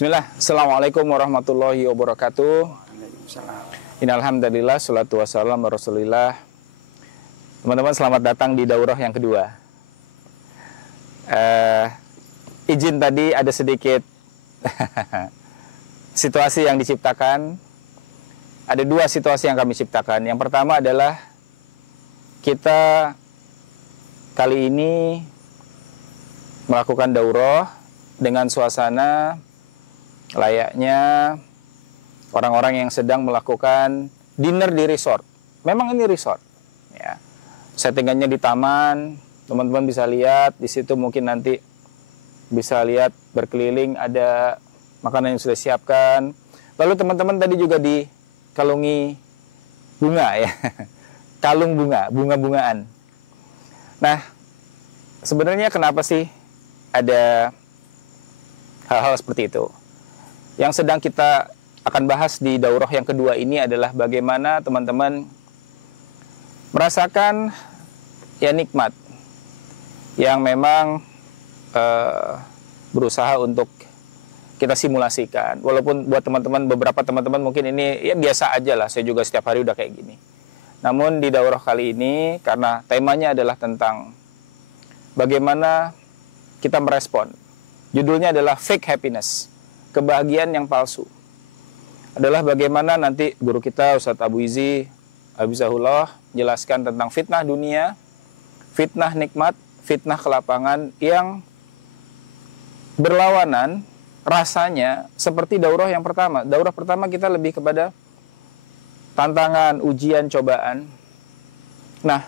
Bismillah, Assalamualaikum warahmatullahi wabarakatuh. Innalhamdulillah, salatu wassalamu ala rasulillah. Teman-teman, selamat datang di daurah yang kedua. Izin tadi ada sedikit situasi yang diciptakan. Ada dua situasi yang kami ciptakan. Yang pertama adalah kita kali ini melakukan daurah dengan suasana layaknya orang-orang yang sedang melakukan dinner di resort. Memang ini resort, ya. Settingannya di taman, teman-teman bisa lihat di situ, mungkin nanti bisa lihat berkeliling ada makanan yang sudah disiapkan. Lalu teman-teman tadi juga dikalungi bunga, ya, kalung bunga, bunga-bungaan. Nah, sebenarnya kenapa sih ada hal-hal seperti itu? Yang sedang kita akan bahas di daurah yang kedua ini adalah bagaimana teman-teman merasakan ya nikmat yang memang berusaha untuk kita simulasikan. Walaupun buat teman-teman, beberapa teman-teman mungkin ini ya biasa aja lah, saya juga setiap hari udah kayak gini. Namun di daurah kali ini, karena temanya adalah tentang bagaimana kita merespon, judulnya adalah fake happiness, kebahagiaan yang palsu. Adalah bagaimana nanti guru kita Ustadz Abu Izi Habibzahullah jelaskan tentang fitnah dunia, fitnah nikmat, fitnah kelapangan yang berlawanan rasanya seperti daurah yang pertama. Daurah pertama kita lebih kepada tantangan, ujian, cobaan. Nah,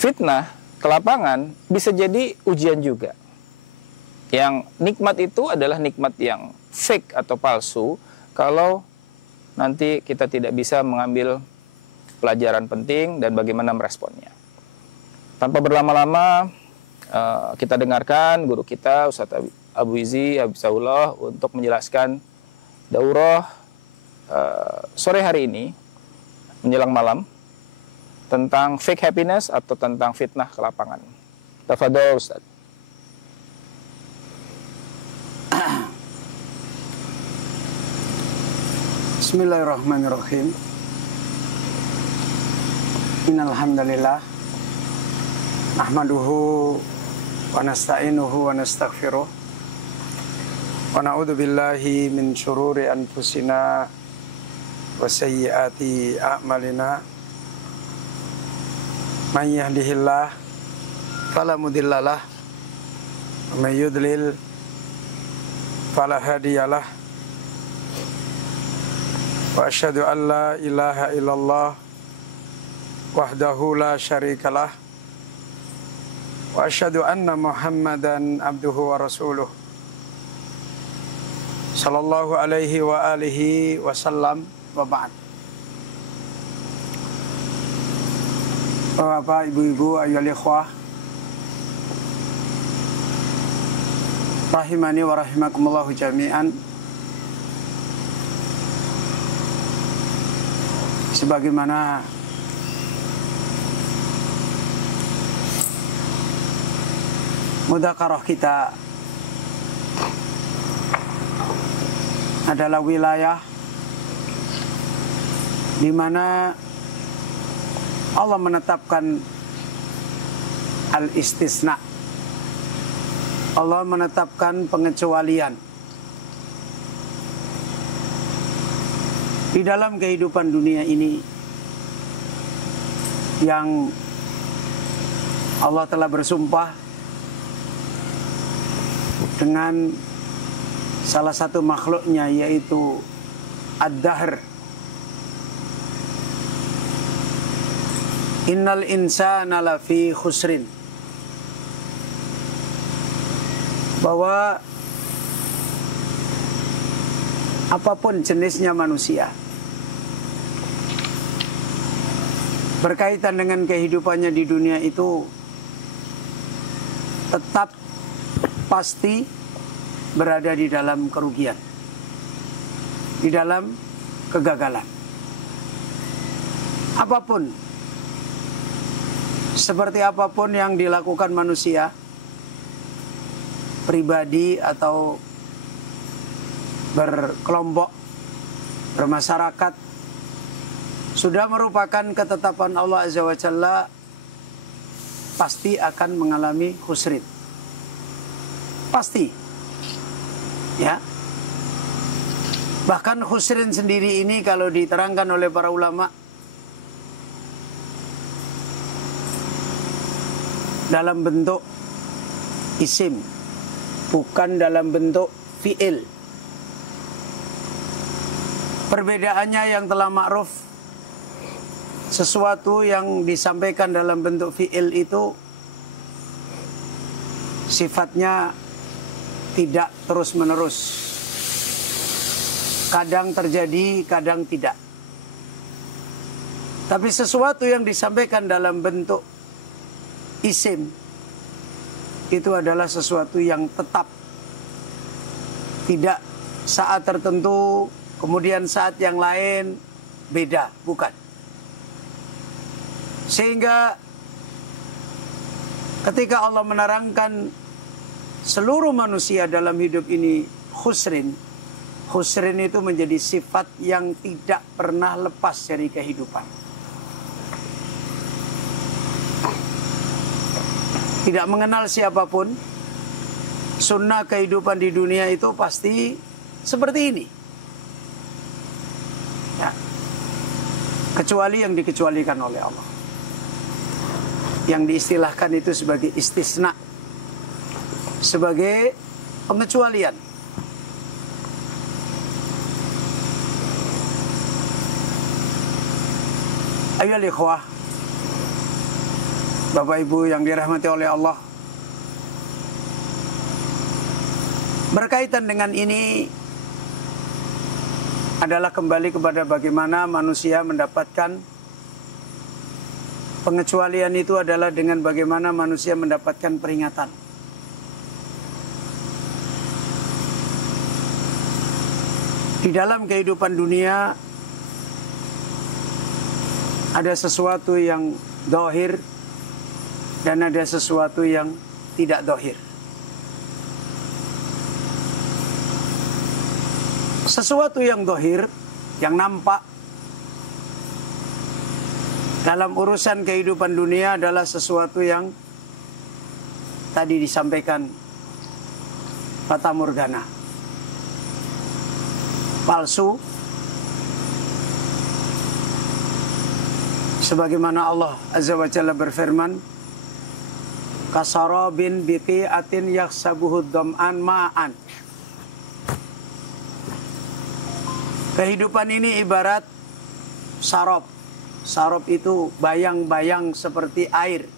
fitnah kelapangan bisa jadi ujian juga. Yang nikmat itu adalah nikmat yang fake atau palsu kalau nanti kita tidak bisa mengambil pelajaran penting dan bagaimana meresponnya. Tanpa berlama-lama, kita dengarkan guru kita Ustadz Abu Izi Habibzahullah untuk menjelaskan daurah sore hari ini menjelang malam tentang fake happiness atau tentang fitnah kelapangan. Tafadhol Ustadz. Bismillahirrahmanirrahim. Innal hamdalillah nahmaduhu wa nasta'inuhu wa nastaghfiruh wa na'udzu billahi min syururi anfusina wa sayyiati a'malina. May yahdihillah fala mudhillalah wa may yudlil fala hadiyalah. Wa asyhadu an la ilaha illallah wahdahu la syarikalah wa asyhadu anna Muhammadan abduhu wa rasuluh sallallahu alaihi wa alihi wasallam wa ba'd. Bapak, ibu-ibu, ayyuhal ikhwah rahimani wa rahimakumullahu jami'an. Sebagaimana mudzakarah kita adalah wilayah di mana Allah menetapkan al-istisna. Allah menetapkan pengecualian di dalam kehidupan dunia ini yang Allah telah bersumpah dengan salah satu makhluknya, yaitu ad-dahr. Innal insana lafi khusrin. Bahwa apapun jenisnya manusia, berkaitan dengan kehidupannya di dunia itu tetap pasti berada di dalam kerugian, di dalam kegagalan. Apapun, seperti apapun yang dilakukan manusia, pribadi atau berkelompok, bermasyarakat, sudah merupakan ketetapan Allah Azza wa Jalla, pasti akan mengalami khusrin. Pasti. Ya. Bahkan khusrin sendiri ini kalau diterangkan oleh para ulama dalam bentuk isim, bukan dalam bentuk fi'il. Perbedaannya yang telah ma'ruf, sesuatu yang disampaikan dalam bentuk fi'il itu sifatnya tidak terus-menerus. Kadang terjadi, kadang tidak. Tapi sesuatu yang disampaikan dalam bentuk isim itu adalah sesuatu yang tetap. Tidak saat tertentu, kemudian saat yang lain beda, bukan. Sehingga ketika Allah menerangkan seluruh manusia dalam hidup ini khusrin, khusrin itu menjadi sifat yang tidak pernah lepas dari kehidupan. Tidak mengenal siapapun, sunnah kehidupan di dunia itu pasti seperti ini. Ya. Kecuali yang dikecualikan oleh Allah. Yang diistilahkan itu sebagai istisna, sebagai pengecualian. Ayolah ikhwah, Bapak Ibu yang dirahmati oleh Allah, berkaitan dengan ini adalah kembali kepada bagaimana manusia mendapatkan pengecualian. Itu adalah dengan bagaimana manusia mendapatkan peringatan. Di dalam kehidupan dunia ada sesuatu yang zahir dan ada sesuatu yang tidak zahir. Sesuatu yang zahir, yang nampak dalam urusan kehidupan dunia adalah sesuatu yang tadi disampaikan, fata morgana, palsu. Sebagaimana Allah Azza wa Jalla berfirman, kasarabin biqi'atin yakhsabuhu dham'an ma'an. Kehidupan ini ibarat sarab. Sarab itu bayang-bayang seperti air,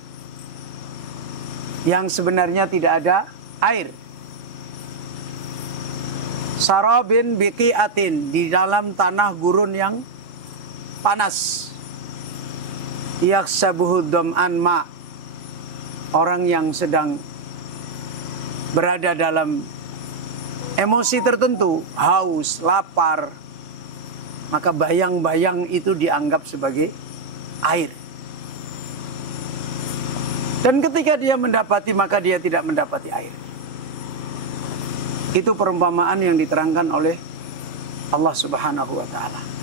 yang sebenarnya tidak ada air. Sarabin biqi'atin, di dalam tanah gurun yang panas. Yakhsabuhu dham'an ma', orang yang sedang berada dalam emosi tertentu, haus, lapar, maka bayang-bayang itu dianggap sebagai air. Dan ketika dia mendapati, maka dia tidak mendapati air. Itu perumpamaan yang diterangkan oleh Allah Subhanahu wa Ta'ala.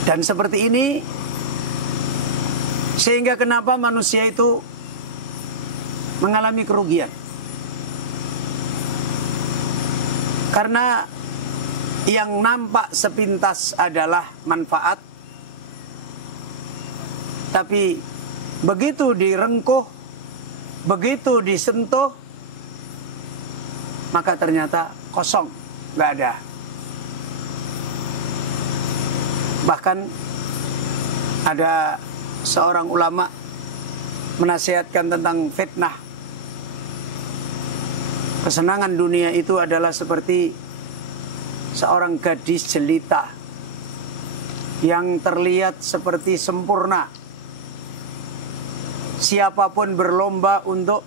Dan seperti ini, sehingga kenapa manusia itu mengalami kerugian. Karena yang nampak sepintas adalah manfaat, tapi begitu direngkuh, begitu disentuh, maka ternyata kosong, nggak ada. Bahkan ada seorang ulama menasihatkan tentang fitnah. Kesenangan dunia itu adalah seperti seorang gadis jelita yang terlihat seperti sempurna. Siapapun berlomba untuk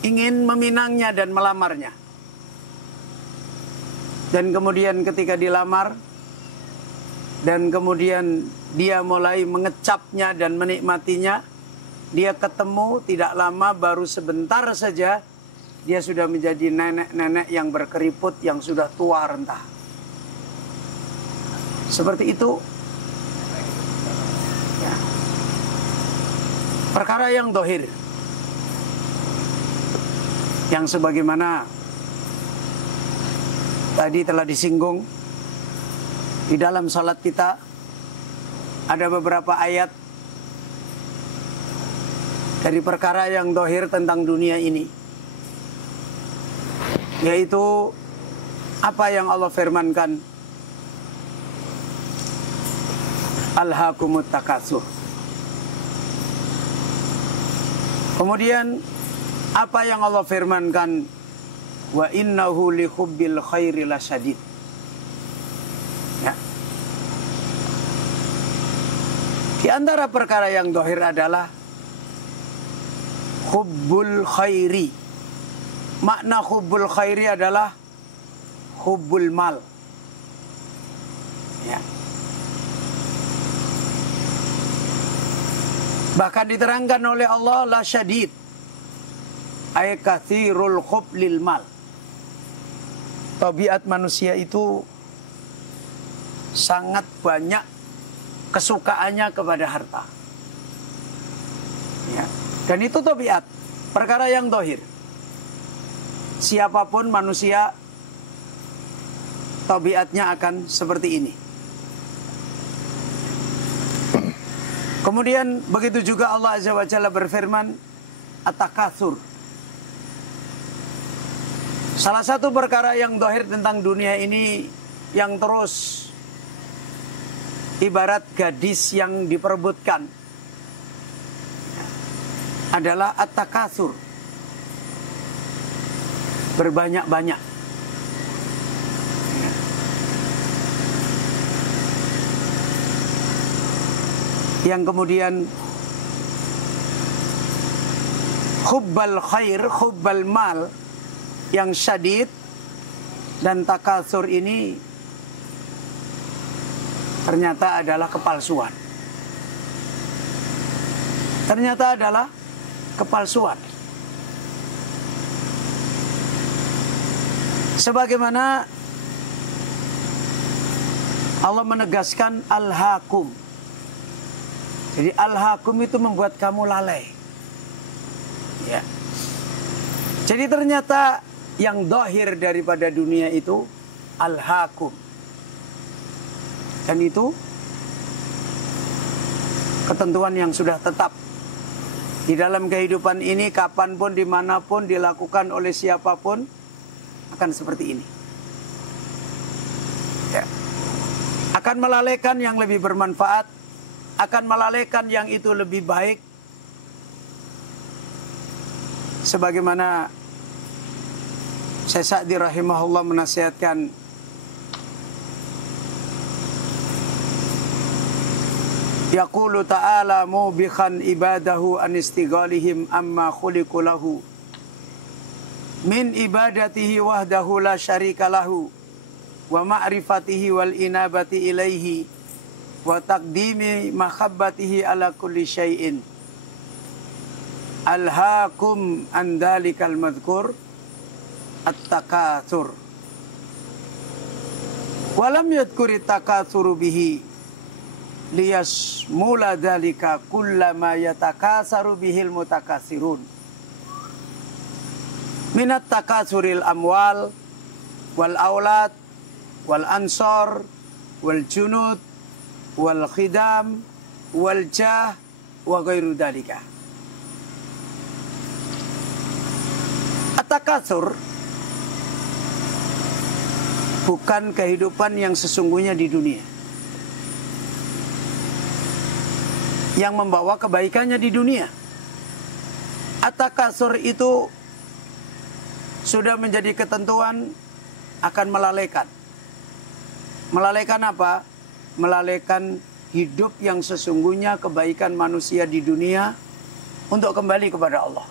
ingin meminangnya dan melamarnya. Dan kemudian ketika dilamar, dan kemudian dia mulai mengecapnya dan menikmatinya, dia ketemu tidak lama, baru sebentar saja dia sudah menjadi nenek-nenek yang berkeriput, yang sudah tua renta. Seperti itu. Ya. Perkara yang dohir, yang sebagaimana tadi telah disinggung, di dalam salat kita ada beberapa ayat dari perkara yang dohir tentang dunia ini, yaitu apa yang Allah firmankan, alhaakumut takatsur. Kemudian apa yang Allah firmankan, wa innahu li hubbil khairi lasyadid. Ya. Di antara perkara yang dohir adalah hubbul khairi. Makna hubbul khairi adalah hubbul mal. Ya. Bahkan diterangkan oleh Allah, la syadid, ay kathirul hubbil mal. Tabiat manusia itu sangat banyak kesukaannya kepada harta. Ya. Dan itu tabiat, perkara yang dohir. Siapapun manusia, tabiatnya akan seperti ini. Kemudian begitu juga Allah Azza wa Jalla berfirman, at-takatsur. Salah satu perkara yang dohir tentang dunia ini, yang terus ibarat gadis yang diperebutkan, adalah at-takatsur, berbanyak-banyak. Yang kemudian hubbal khair, hubbal mal yang syadid dan takatsur ini ternyata adalah kepalsuan. Ternyata adalah kepalsuan. Sebagaimana Allah menegaskan al-hakum. Jadi al-hakum itu membuat kamu lalai. Ya. Jadi ternyata yang dohir daripada dunia itu al-hakum. Dan itu ketentuan yang sudah tetap. Di dalam kehidupan ini, kapanpun, dimanapun, dilakukan oleh siapapun, akan seperti ini. Ya. Akan melalaikan yang lebih bermanfaat, akan melalaikan yang itu lebih baik. Sebagaimana Syekh Sa'di rahimahullah menasihatkan, yaqulu ta'ala mubikhan ibadahu an istighalihim amma khuliqu lahu min ibadatihi wahdahu la syarika lahu wa ma'rifatihi wal inabati ilaihi wa taqdimi mahabbatihi ala kulli syai'in. Alhaakum an dhalikal madhkur at-takatsur. Walam yadhkuri takatsuru bihi liyasmula dhalika kullama yatakasaru bihil mutakasirun. Minat takasuril amwal wal aulad wal ansor wal junud wal khidam wal jah wa ghairu dhalika. At-takasur bukan kehidupan yang sesungguhnya di dunia, yang membawa kebaikannya di dunia. At-takasur itu sudah menjadi ketentuan akan melalaikan. Melalaikan apa? Melalaikan hidup yang sesungguhnya, kebaikan manusia di dunia untuk kembali kepada Allah.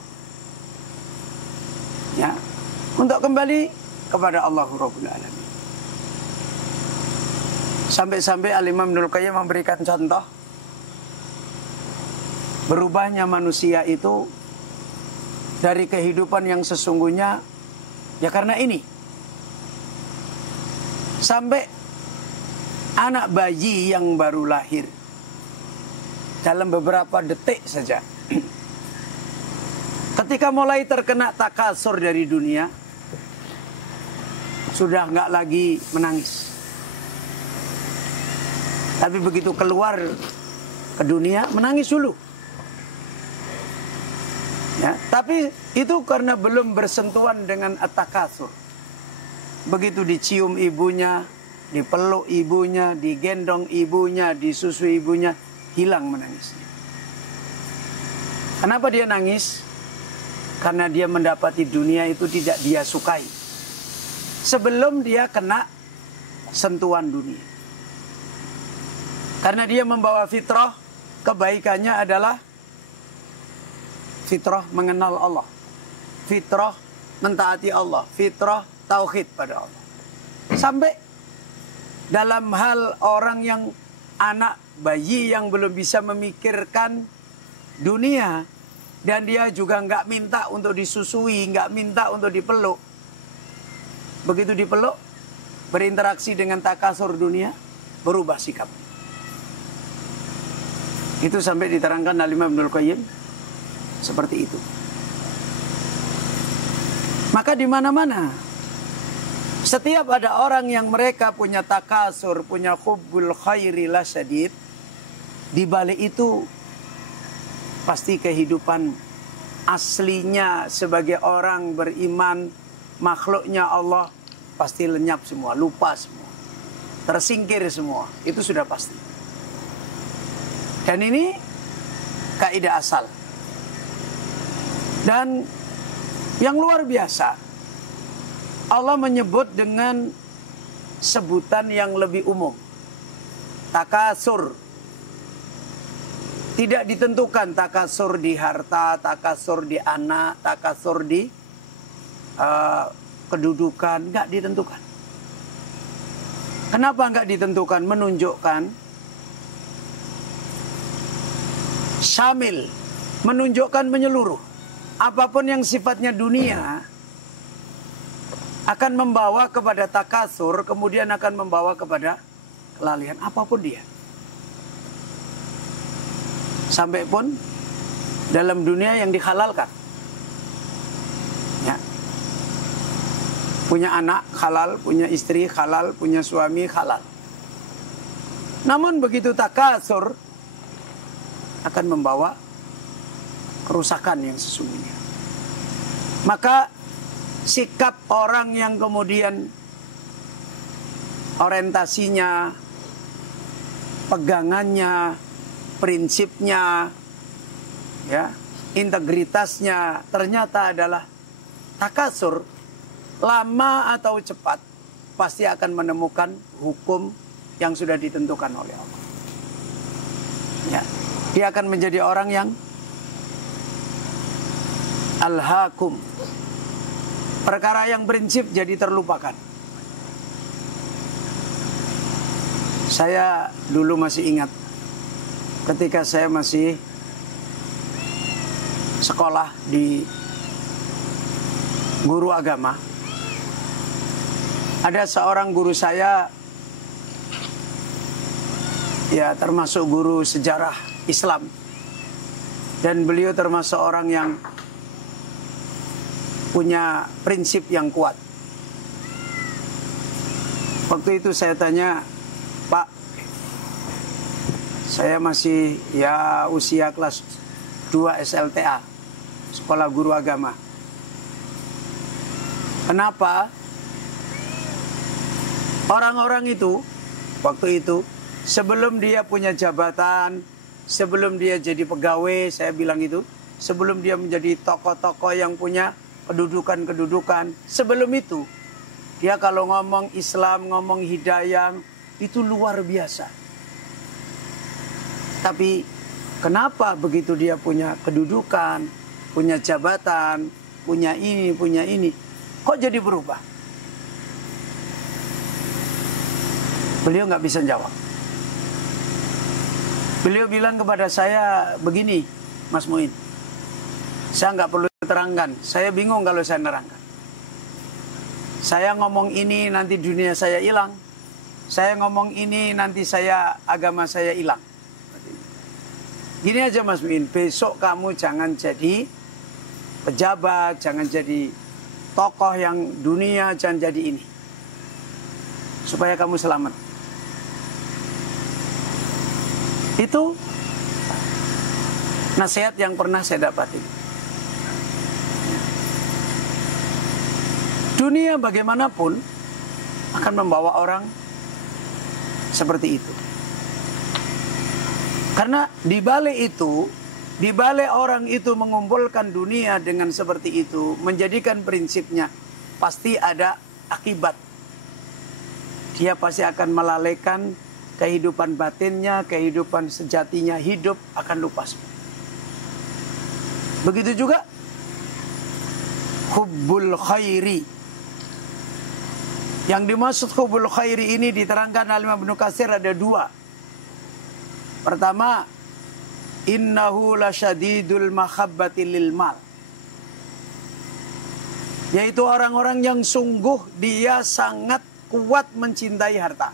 Ya, untuk kembali kepada Allah Rabbul Alamin. Sampai-sampai Al-Imam Ibnul Qayyim memberikan contoh berubahnya manusia itu dari kehidupan yang sesungguhnya ya karena ini. Sampai anak bayi yang baru lahir dalam beberapa detik saja, ketika mulai terkena takasur dari dunia, sudah nggak lagi menangis. Tapi begitu keluar ke dunia, menangis dulu. Ya, tapi itu karena belum bersentuhan dengan at-takasur. Begitu dicium ibunya, dipeluk ibunya, digendong ibunya, disusui ibunya, hilang menangisnya. Kenapa dia nangis? Karena dia mendapati dunia itu tidak dia sukai. Sebelum dia kena sentuhan dunia. Karena dia membawa fitrah, kebaikannya adalah fitrah mengenal Allah, fitrah mentaati Allah, fitrah tauhid pada Allah. Sampai dalam hal orang yang anak bayi yang belum bisa memikirkan dunia, dan dia juga nggak minta untuk disusui, nggak minta untuk dipeluk. Begitu dipeluk, berinteraksi dengan takasur dunia, berubah sikap. Itu sampai diterangkan oleh Imam Ibnul Qayyim seperti itu. Maka di mana-mana setiap ada orang yang mereka punya takasur, punya hubbul khairi la syadid, di balik itu pasti kehidupan aslinya sebagai orang beriman, makhluknya Allah pasti lenyap semua, lupa semua, tersingkir semua. Itu sudah pasti. Dan ini kaidah asal. Dan yang luar biasa, Allah menyebut dengan sebutan yang lebih umum. Takasur. Tidak ditentukan takasur di harta, takasur di anak, takasur di kedudukan. Enggak ditentukan. Kenapa enggak ditentukan? Menunjukkan syamil, menunjukkan menyeluruh. Apapun yang sifatnya dunia akan membawa kepada takasur, kemudian akan membawa kepada kelalaian, apapun dia. Sampai pun dalam dunia yang dihalalkan. Ya. Punya anak halal, punya istri halal, punya suami halal. Namun begitu takasur akan membawa kerusakan yang sesungguhnya. Maka sikap orang yang kemudian orientasinya, pegangannya, prinsipnya, ya, integritasnya ternyata adalah takasur, lama atau cepat pasti akan menemukan hukum yang sudah ditentukan oleh Allah. Ya, dia akan menjadi orang yang alhaakum. Perkara yang prinsip jadi terlupakan. Saya dulu masih ingat ketika saya masih sekolah di guru agama. Ada seorang guru saya, ya termasuk guru sejarah Islam. Dan beliau termasuk orang yang punya prinsip yang kuat. Waktu itu saya tanya, Pak, saya masih ya usia kelas 2 SLTA, sekolah guru agama. Kenapa orang-orang itu waktu itu sebelum dia punya jabatan, sebelum dia jadi pegawai, saya bilang itu, sebelum dia menjadi tokoh-tokoh yang punya kedudukan-kedudukan, sebelum itu dia kalau ngomong Islam, ngomong hidayah itu luar biasa. Tapi kenapa begitu dia punya kedudukan, punya jabatan, punya ini, kok jadi berubah? Beliau nggak bisa jawab. Beliau bilang kepada saya begini, Mas Muin. Saya nggak perlu terangkan. Saya bingung kalau saya nerangkan. Saya ngomong ini nanti dunia saya hilang. Saya ngomong ini nanti agama saya hilang. Gini aja Mas Muin, besok kamu jangan jadi pejabat, jangan jadi tokoh yang dunia, jangan jadi ini. Supaya kamu selamat. Itu nasihat yang pernah saya dapati. Dunia bagaimanapun akan membawa orang seperti itu. Karena di balik itu, di balik orang itu mengumpulkan dunia dengan seperti itu, menjadikan prinsipnya, pasti ada akibat. Dia pasti akan melalaikan kehidupan batinnya, kehidupan sejatinya, hidup akan lupa semua. Begitu juga hubbul khairi. Yang dimaksud hubbul khairi ini diterangkan oleh Imam Ibnu Katsir ada dua. Pertama, innahu lasyadidul mahabbati lil mal. Yaitu orang-orang yang sungguh dia sangat kuat mencintai harta.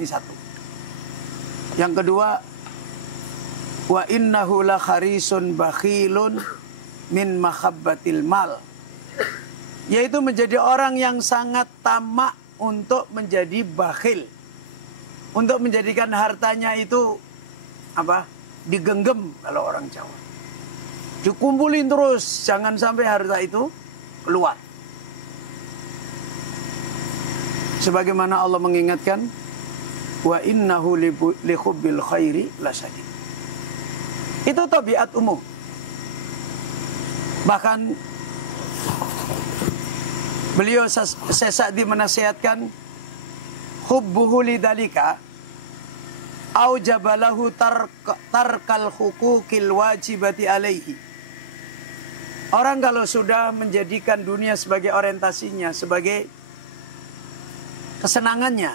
Ini satu. Yang kedua, wa innahu la kharisun bakhilun min mahabbatil mal. Yaitu menjadi orang yang sangat tamak untuk menjadi bakhil. Untuk menjadikan hartanya itu digenggam kalau orang Jawa. Dikumpulin terus, jangan sampai harta itu keluar. Sebagaimana Allah mengingatkan, wa innahu li hubbil khairi lasyadid. Itu tabiat umum. Bahkan beliau Sa'di menasihatkan hubbuhu lidalika aujabalahu tarkal hukukil wajibati alaihi. Orang kalau sudah menjadikan dunia sebagai orientasinya, sebagai kesenangannya,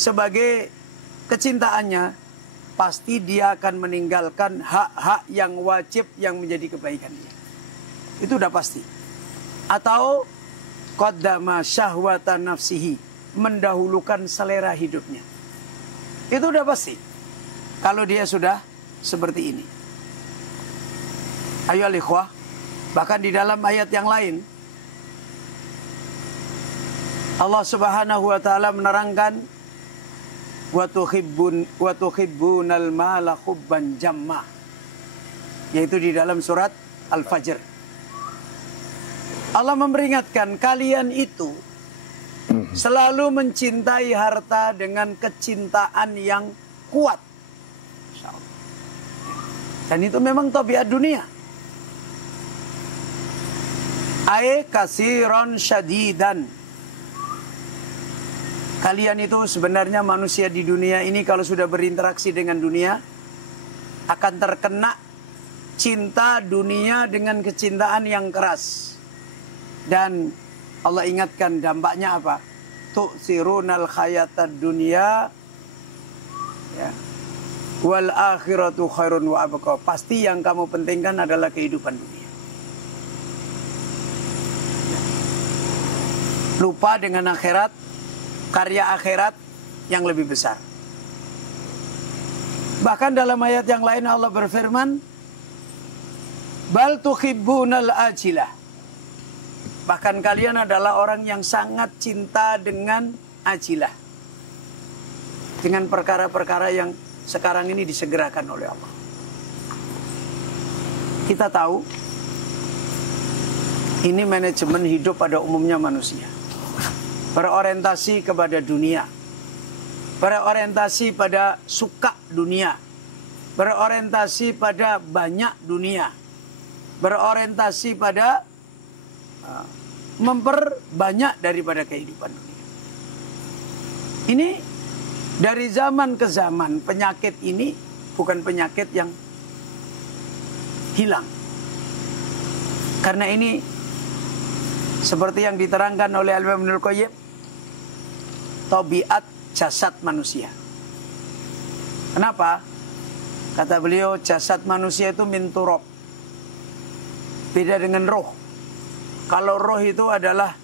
sebagai kecintaannya, pasti dia akan meninggalkan hak-hak yang wajib yang menjadi kebaikan dia. Itu udah pasti. Atau qaddama syahwata nafsihi, mendahulukan selera hidupnya. Itu udah pasti. Kalau dia sudah seperti ini. Ayo al-ikhwah, bahkan di dalam ayat yang lain Allah Subhanahu wa taala menerangkan wa tuhibbunal mala hubban jamma, yaitu di dalam surat Al-Fajr. Allah memperingatkan kalian itu selalu mencintai harta dengan kecintaan yang kuat. Dan itu memang tabiat dunia. Ai kasiron syadidan. Kalian itu sebenarnya manusia di dunia ini kalau sudah berinteraksi dengan dunia akan terkena cinta dunia dengan kecintaan yang keras. Dan Allah ingatkan dampaknya apa? Tu'sirunal hayatad dunya ya, wal akhiratu khairun wa abqa. Pasti yang kamu pentingkan adalah kehidupan dunia. Lupa dengan akhirat, karya akhirat yang lebih besar. Bahkan dalam ayat yang lain Allah berfirman, bal tuhibbunal ajilah. Bahkan kalian adalah orang yang sangat cinta dengan ajilah. Dengan perkara-perkara yang sekarang ini disegerakan oleh Allah. Kita tahu, ini manajemen hidup pada umumnya manusia. Berorientasi kepada dunia. Berorientasi pada suka dunia. Berorientasi pada banyak dunia. Berorientasi pada memperbanyak daripada kehidupan dunia. Ini dari zaman ke zaman penyakit ini bukan penyakit yang hilang. Karena ini seperti yang diterangkan oleh Al-Imam Ibnul Qayyim, tabiat jasad manusia. Kenapa? Kata beliau, jasad manusia itu min turab. Beda dengan roh. Kalau roh itu adalah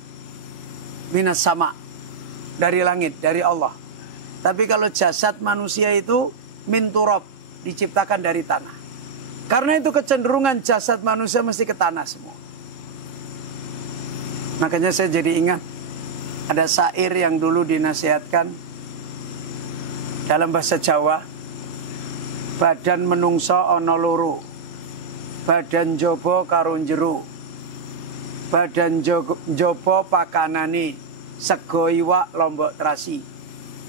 minas sama, dari langit, dari Allah. Tapi kalau jasad manusia itu min turab, diciptakan dari tanah. Karena itu kecenderungan jasad manusia mesti ke tanah semua. Makanya saya jadi ingat ada syair yang dulu dinasihatkan dalam bahasa Jawa. Badan menungso ana loro, badan jaba karo jero. Badan jaba pakanane sego iwak lombok terasi.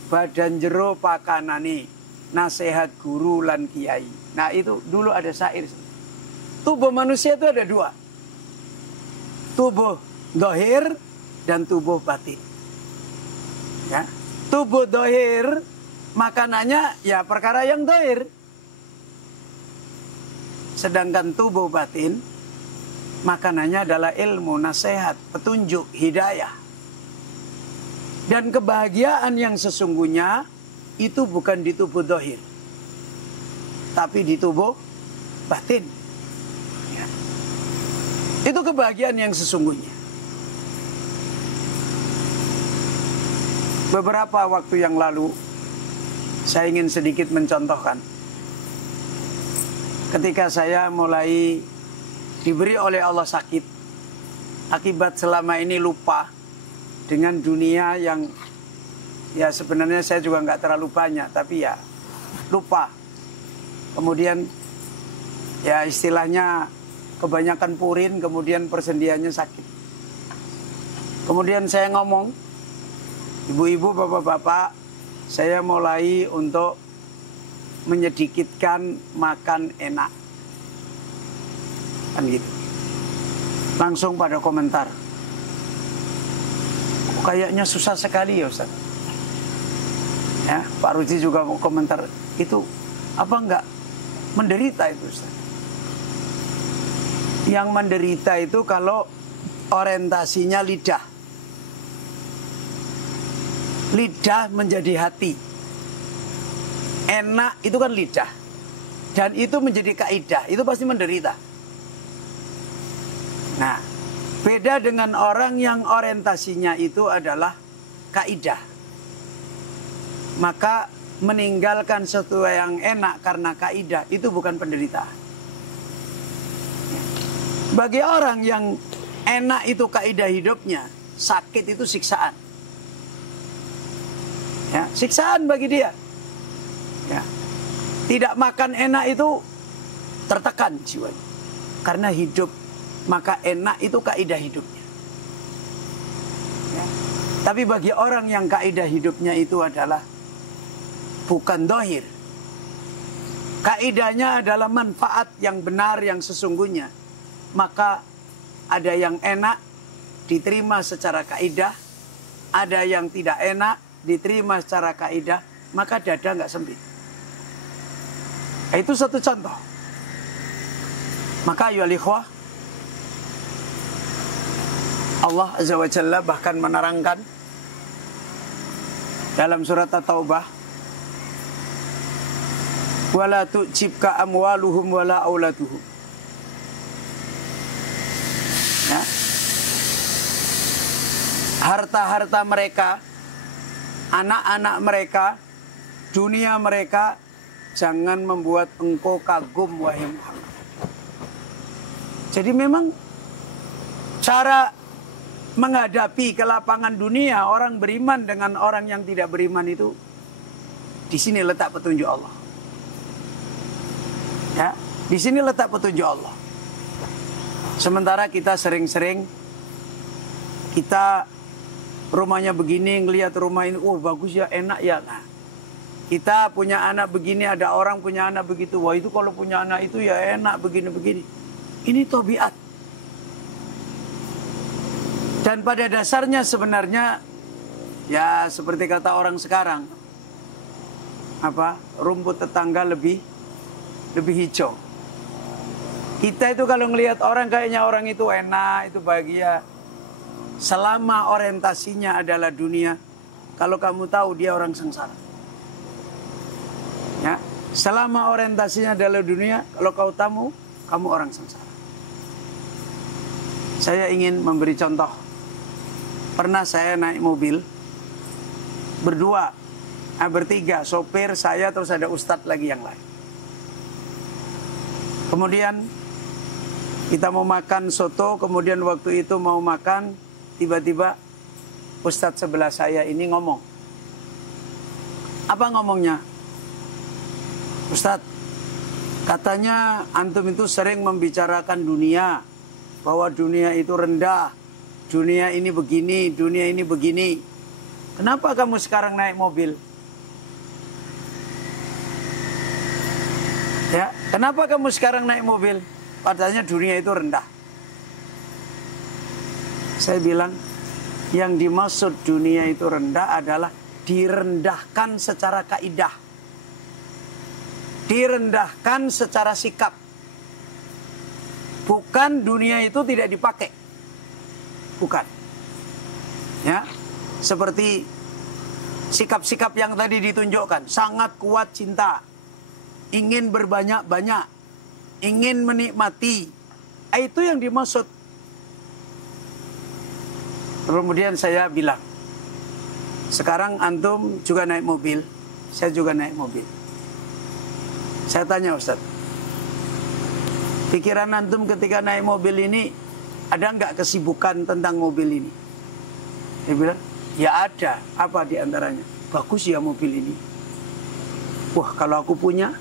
Badan jero pakanane nasihat guru lan kiai. Nah itu dulu ada syair. Tubuh manusia itu ada dua. Tubuh dohir dan tubuh batin. Ya. Tubuh dohir makanannya ya perkara yang dohir. Sedangkan tubuh batin makanannya adalah ilmu, nasihat, petunjuk, hidayah. Dan kebahagiaan yang sesungguhnya itu bukan di tubuh dohir, tapi di tubuh batin. Ya. Itu kebahagiaan yang sesungguhnya. Beberapa waktu yang lalu, saya ingin sedikit mencontohkan. Ketika saya mulai diberi oleh Allah sakit, akibat selama ini lupa dengan dunia yang ya sebenarnya saya juga nggak terlalu banyak, tapi ya lupa. Kemudian ya istilahnya kebanyakan purin, kemudian persendiannya sakit. Kemudian saya ngomong, ibu-ibu, bapak-bapak, saya mulai untuk menyedikitkan makan enak. Kan gitu. Langsung pada komentar, kayaknya susah sekali ya Ustaz. Ya, Pak Ruji juga mau komentar, itu apa enggak menderita itu Ustaz? Yang menderita itu kalau orientasinya lidah. Lidah menjadi hati. Enak itu kan lidah. Dan itu menjadi kaidah, itu pasti menderita. Nah, beda dengan orang yang orientasinya itu adalah kaidah. Maka meninggalkan sesuatu yang enak karena kaidah itu bukan penderitaan. Bagi orang yang enak itu kaidah hidupnya, sakit itu siksaan. Ya, siksaan bagi dia. Ya. Tidak makan enak itu tertekan jiwanya. Karena hidup, maka enak itu kaidah hidupnya. Ya. Tapi bagi orang yang kaidah hidupnya itu adalah bukan dohir. Kaidahnya adalah manfaat yang benar, yang sesungguhnya. Maka ada yang enak diterima secara kaidah, ada yang tidak enak diterima secara kaidah, maka dada nggak sempit. Itu satu contoh. Maka ayyuhal ikhwah, Allah Azza wa Jalla bahkan menerangkan dalam surat At-Taubah, wala tu'jibka amwaluhum wala auladuhum. Ya. Harta-harta mereka, anak-anak mereka, dunia mereka, jangan membuat engkau kagum wahai Muhammad. Jadi memang cara menghadapi kelapangan dunia orang beriman dengan orang yang tidak beriman itu, di sini letak petunjuk Allah. Ya, di sini letak petunjuk Allah. Sementara kita sering-sering kita rumahnya begini, ngelihat rumah ini, oh bagus ya, enak ya. Nah, kita punya anak begini, ada orang punya anak begitu. Wah itu kalau punya anak itu ya enak begini-begini. Ini tabiat. Dan pada dasarnya sebenarnya ya seperti kata orang sekarang, apa, rumput tetangga lebih hijau. Kita itu kalau ngelihat orang kayaknya orang itu enak, itu bahagia. Selama orientasinya adalah dunia, kalau kamu tahu dia orang sengsara. Ya, selama orientasinya adalah dunia, kalau kau tahu, kamu orang sengsara. Saya ingin memberi contoh. Pernah saya naik mobil berdua, bertiga, sopir, saya, terus ada ustadz lagi yang lain. Kemudian kita mau makan soto, kemudian waktu itu mau makan, tiba-tiba ustadz sebelah saya ini ngomong. Apa ngomongnya? Ustadz, katanya antum itu sering membicarakan dunia, bahwa dunia itu rendah, dunia ini begini, dunia ini begini. Kenapa kamu sekarang naik mobil? Ya, kenapa kamu sekarang naik mobil? Padahal dunia itu rendah. Saya bilang, yang dimaksud dunia itu rendah adalah direndahkan secara kaidah, direndahkan secara sikap. Bukan dunia itu tidak dipakai. Bukan. Ya, seperti sikap-sikap yang tadi ditunjukkan, sangat kuat cinta, ingin berbanyak-banyak, ingin menikmati. Itu yang dimaksud. Kemudian saya bilang, sekarang antum juga naik mobil, saya juga naik mobil. Saya tanya, Ustaz, pikiran antum ketika naik mobil ini, ada nggak kesibukan tentang mobil ini? Dia bilang, ya ada. Apa diantaranya? Bagus ya mobil ini. Wah, kalau aku punya.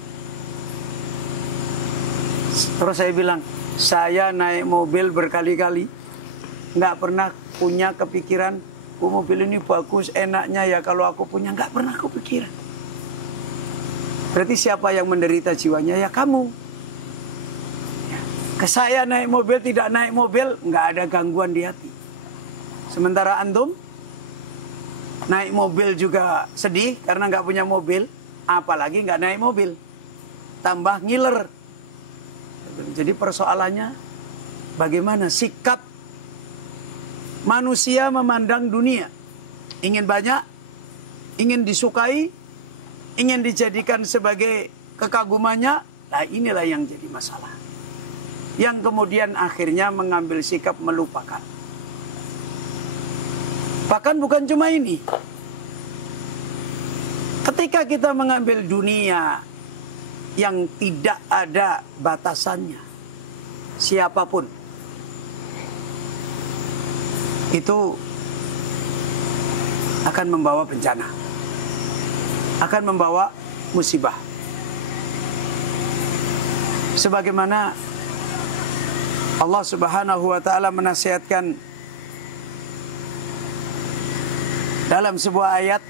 Terus saya bilang, saya naik mobil berkali-kali, nggak pernah punya kepikiran, mobil ini bagus, enaknya ya kalau aku punya. Nggak pernah kepikiran. Berarti siapa yang menderita jiwanya? Ya kamu. Ke saya naik mobil, tidak naik mobil, nggak ada gangguan di hati. Sementara antum naik mobil juga sedih karena nggak punya mobil, apalagi nggak naik mobil, tambah ngiler. Jadi persoalannya bagaimana sikap manusia memandang dunia. Ingin banyak, ingin disukai, ingin dijadikan sebagai kekagumannya. Nah, inilah yang jadi masalah, yang kemudian akhirnya mengambil sikap melupakan. Bahkan bukan cuma ini. Ketika kita mengambil dunia yang tidak ada batasannya, siapapun, itu akan membawa bencana, akan membawa musibah. Sebagaimana Allah Subhanahu wa ta'ala menasihatkan dalam sebuah ayat,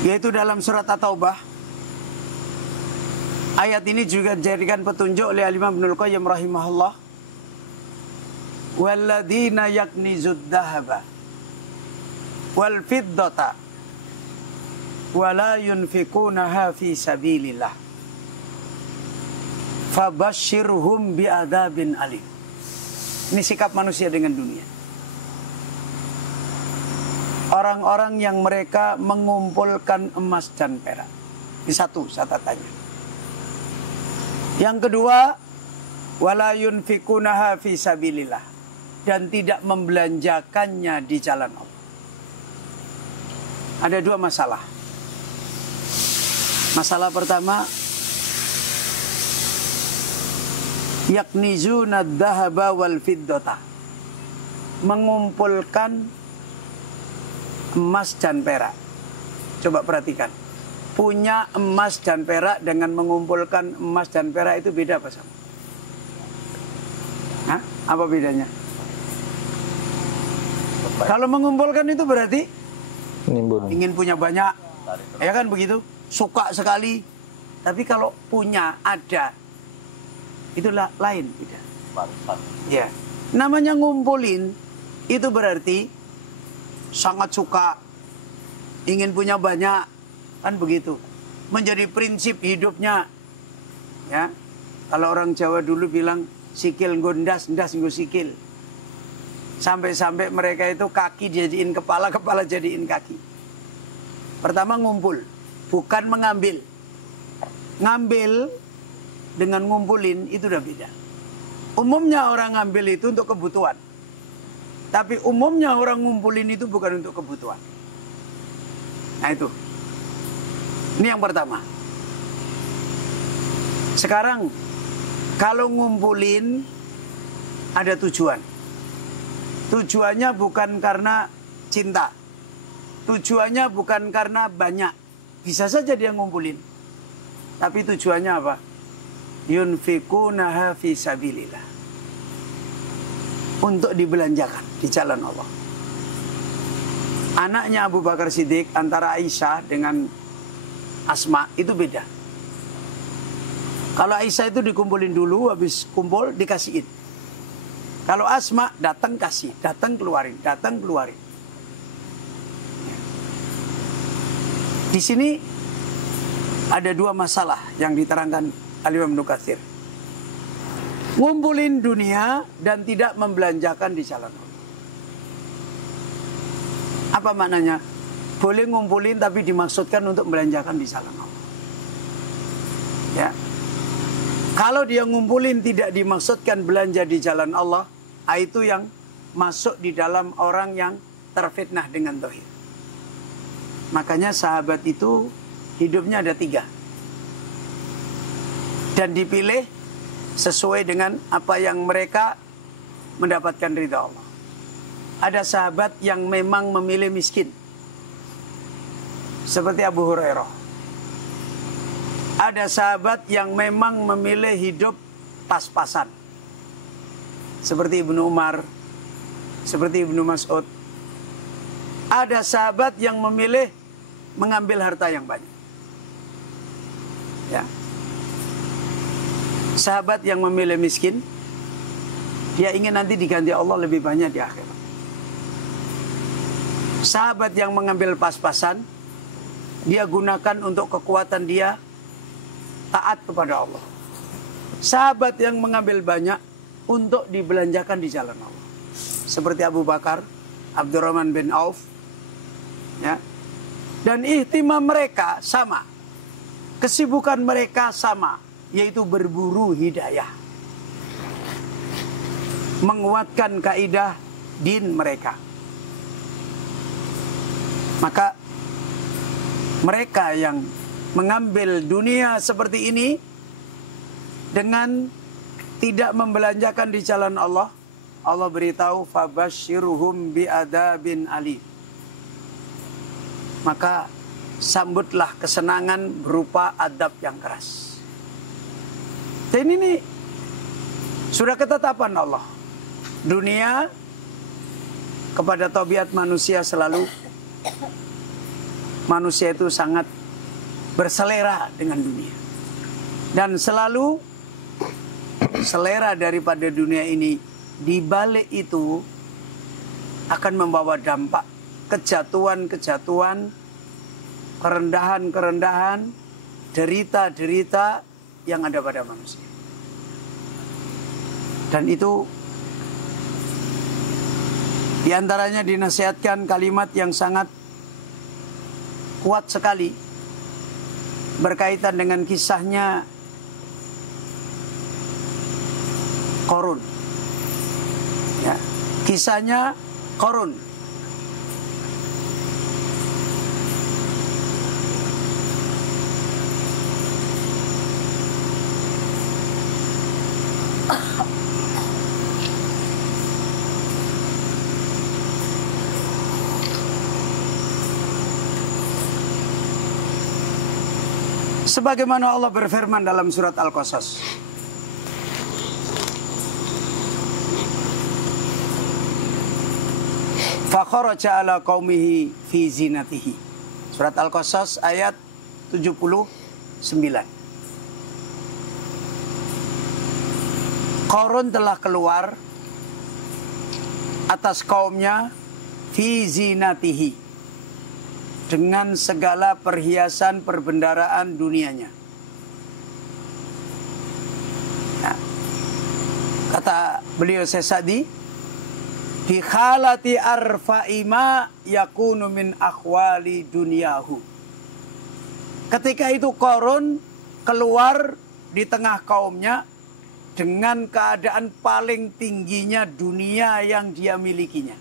yaitu dalam surat At-Taubah. Ayat ini juga dijadikan petunjuk oleh Imam Ibnul Qayyim rahimahullah. Walladzina yaknizud dhahaba wal fiddata wala yunfikunaha fi sabilillah fabashshirhum bi'adzabin alim. Ini sikap manusia dengan dunia. Orang-orang yang mereka mengumpulkan emas dan perak. Ini satu catatannya. Yang kedua, wala yunfikunaha fi sabilillah, dan tidak membelanjakannya di jalan Allah. Ada dua masalah. Masalah pertama, yaknizuna dhahaba wal fiddata, mengumpulkan emas dan perak. Coba perhatikan, punya emas dan perak dengan mengumpulkan emas dan perak itu beda apa sama? Hah? Apa bedanya? Kalau mengumpulkan itu berarti ingin punya banyak, ya kan begitu? Suka sekali. Tapi kalau punya, ada, itulah lain, beda. Ya, namanya ngumpulin itu berarti sangat suka, ingin punya banyak, kan begitu. menjadi prinsip hidupnya. Ya, kalau orang Jawa dulu bilang sikil gondas, ndas nggo sikil. Sampai-sampai mereka itu kaki jadiin kepala, kepala jadiin kaki. Pertama ngumpul, bukan mengambil. Ngambil dengan ngumpulin itu udah beda. Umumnya orang ngambil itu untuk kebutuhan. Tapi umumnya orang ngumpulin itu bukan untuk kebutuhan. Nah itu. Ini yang pertama. Sekarang kalau ngumpulin ada tujuan. Tujuannya bukan karena cinta. Tujuannya bukan karena banyak. Bisa saja dia ngumpulin. Tapi tujuannya apa? Yunfikunaha fi sabilillah. Untuk dibelanjakan di jalan Allah. Anaknya Abu Bakar Siddiq antara Aisyah dengan Asma itu beda. Kalau Aisyah itu dikumpulin dulu, habis kumpul dikasihin. Kalau Asma datang kasih, datang keluarin, datang keluarin. Di sini ada dua masalah yang diterangkan Al-Imam Ibnu Katsir. Ngumpulin dunia dan tidak membelanjakan di jalan Allah. Apa maknanya? Boleh ngumpulin tapi dimaksudkan untuk membelanjakan di jalan Allah. Ya. Kalau dia ngumpulin tidak dimaksudkan belanja di jalan Allah, itu yang masuk di dalam orang yang terfitnah dengan tauhid. Makanya sahabat itu hidupnya ada 3. Dan dipilih sesuai dengan apa yang mereka mendapatkan ridha Allah. Ada sahabat yang memang memilih miskin. Seperti Abu Hurairah. Ada sahabat yang memang memilih hidup pas-pasan. Seperti Ibnu Umar. Seperti Ibnu Mas'ud. Ada sahabat yang memilih mengambil harta yang banyak. Ya. Sahabat yang memilih miskin, dia ingin nanti diganti Allah lebih banyak di akhirat. Sahabat yang mengambil pas-pasan, dia gunakan untuk kekuatan dia taat kepada Allah. Sahabat yang mengambil banyak untuk dibelanjakan di jalan Allah. Seperti Abu Bakar, Abdurrahman bin Auf. Ya. Dan ihtimam mereka sama. Kesibukan mereka sama. Yaitu berburu hidayah. Menguatkan kaidah din mereka. Maka mereka yang mengambil dunia seperti ini dengan tidak membelanjakan di jalan Allah, Allah beritahu fabashshirhum bi'adzabin alim. Maka sambutlah kesenangan berupa adab yang keras. Dan ini sudah ketetapan Allah. Dunia kepada tabiat manusia selalu, manusia itu sangat berselera dengan dunia. Dan selalu selera daripada dunia ini di balik itu akan membawa dampak kejatuhan-kejatuhan, kerendahan-kerendahan, derita-derita yang ada pada manusia. Dan itu diantaranya dinasihatkan kalimat yang sangat kuat sekali berkaitan dengan kisahnya Qarun. Ya, kisahnya Qarun. Sebagaimana Allah berfirman dalam surat Al-Qasas. Fakharaja ala qaumihi fi zinatihi. Surat Al-Qasas ayat 79. Qarun telah keluar atas kaumnya fi zinatihi. dengan segala perhiasan perbendaraan dunianya. Nah, kata beliau Sesadi, bi khalati arfa'ima yakunu min akhwali dunyahu. Ketika itu Qarun keluar di tengah kaumnya dengan keadaan paling tingginya dunia yang dia milikinya.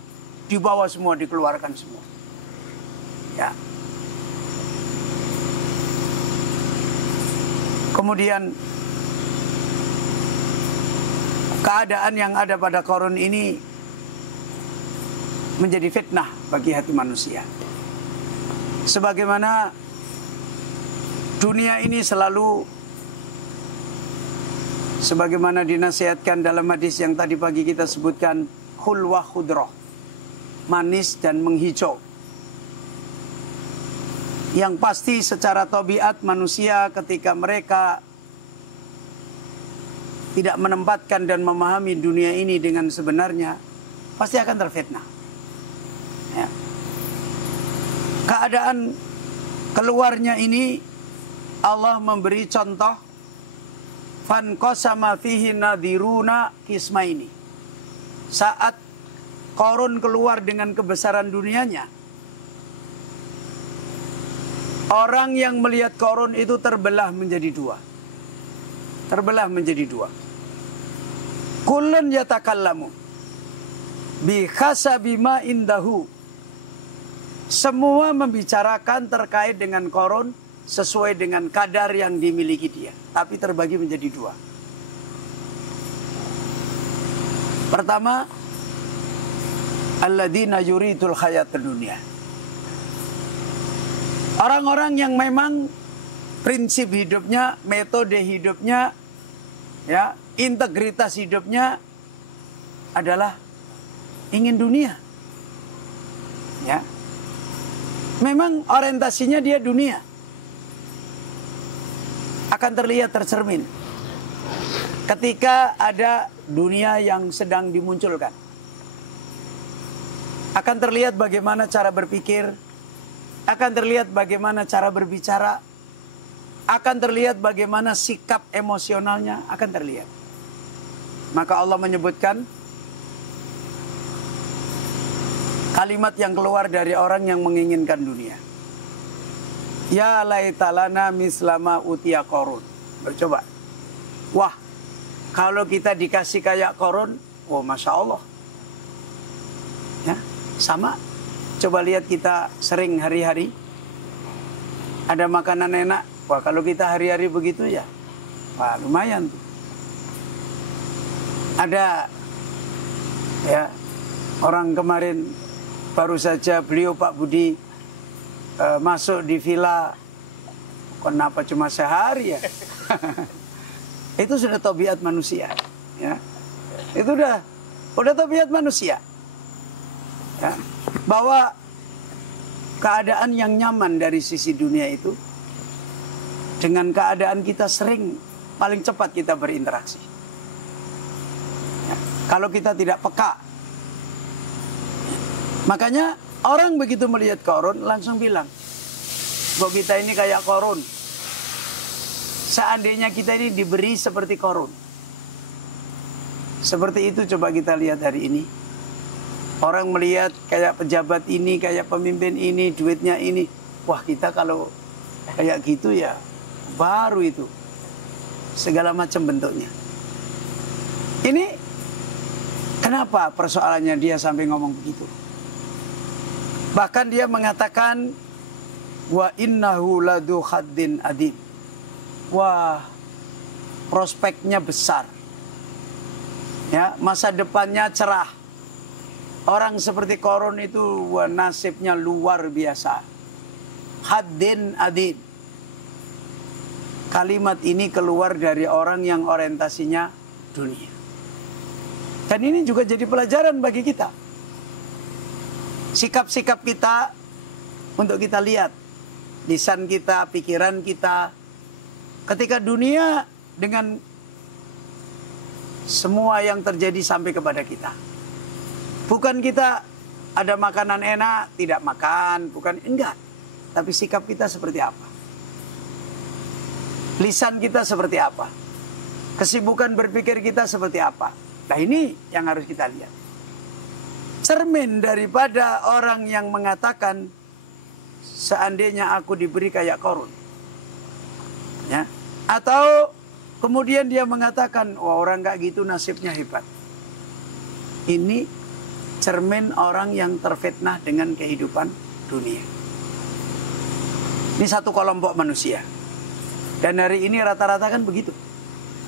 Dibawa semua, dikeluarkan semua. Ya. Kemudian keadaan yang ada pada Qarun ini menjadi fitnah bagi hati manusia. Sebagaimana dunia ini selalu, sebagaimana dinasihatkan dalam hadis yang tadi pagi kita sebutkan, hulwah khudroh, manis dan menghijau. Yang pasti secara tabiat manusia ketika mereka tidak menempatkan dan memahami dunia ini dengan sebenarnya, pasti akan terfitnah. Ya. Keadaan keluarnya ini Allah memberi contoh, fanqasama fihi nadhiruna kismaini. Saat Qarun keluar dengan kebesaran dunianya, orang yang melihat Qarun itu terbelah menjadi dua. Terbelah menjadi dua. Kullun yatakallamu bi khasabi ma indahu. Semua membicarakan terkait dengan Qarun sesuai dengan kadar yang dimiliki dia, tapi terbagi menjadi dua. Pertama, alladzina yuridul hayatud dunya. Orang-orang yang memang prinsip hidupnya, metode hidupnya, ya, integritas hidupnya adalah ingin dunia. Ya. Memang orientasinya dia dunia. Akan terlihat tercermin ketika ada dunia yang sedang dimunculkan. Akan terlihat bagaimana cara berpikir, akan terlihat bagaimana cara berbicara, akan terlihat bagaimana sikap emosionalnya, akan terlihat. Maka Allah menyebutkan kalimat yang keluar dari orang yang menginginkan dunia. Ya laitalana mislama utia Qarun. Bercoba. Wah, kalau kita dikasih kayak Qarun, oh Masya Allah. Ya, sama. Coba lihat kita sering hari-hari ada makanan enak. Wah, kalau kita hari-hari begitu ya, wah lumayan tuh. Ada ya orang kemarin baru saja beliau Pak Budi masuk di villa, kenapa cuma sehari ya? Itu sudah tabiat manusia, ya. Itu udah tabiat manusia, ya. Bahwa keadaan yang nyaman dari sisi dunia itu dengan keadaan kita sering paling cepat kita berinteraksi. Ya. Kalau kita tidak peka, makanya orang begitu melihat Qarun langsung bilang, bahwa kita ini kayak Qarun. Seandainya kita ini diberi seperti Qarun. Seperti itu coba kita lihat hari ini. Orang melihat kayak pejabat ini, kayak pemimpin ini, duitnya ini. Wah, kita kalau kayak gitu ya baru itu. Segala macam bentuknya. Ini kenapa persoalannya dia sampai ngomong begitu? Bahkan dia mengatakan wa innahu ladu khaddin adim. Wah, prospeknya besar. Ya, masa depannya cerah. Orang seperti Qarun itu wah, nasibnya luar biasa. Khaddin adim. Kalimat ini keluar dari orang yang orientasinya dunia. Dan ini juga jadi pelajaran bagi kita. Sikap-sikap kita untuk kita lihat, lisan kita, pikiran kita, ketika dunia dengan semua yang terjadi sampai kepada kita. Bukan kita ada makanan enak, tidak makan, bukan, enggak. tapi sikap kita seperti apa? Lisan kita seperti apa? Kesibukan berpikir kita seperti apa? Nah, ini yang harus kita lihat. Cermin daripada orang yang mengatakan seandainya aku diberi kayak Qarun. Ya. Atau kemudian dia mengatakan, wah, orang gak gitu nasibnya hebat. Ini cermin orang yang terfitnah dengan kehidupan dunia. Ini satu kelompok manusia. Dan hari ini rata-rata kan begitu.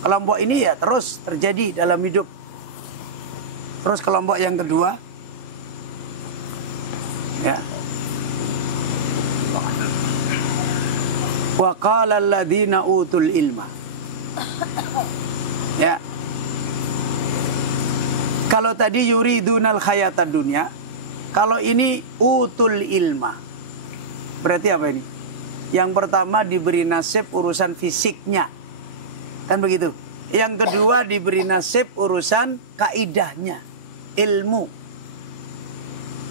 Kelompok ini ya terus terjadi dalam hidup. Terus kelompok yang kedua, ya, wa qala alladziina utul ilma. Ya. Kalau tadi yuridunal hayatad dunya, kalau ini utul ilma. Berarti apa ini? Yang pertama diberi nasib urusan fisiknya. Kan begitu. Yang kedua diberi nasib urusan kaidahnya, ilmu.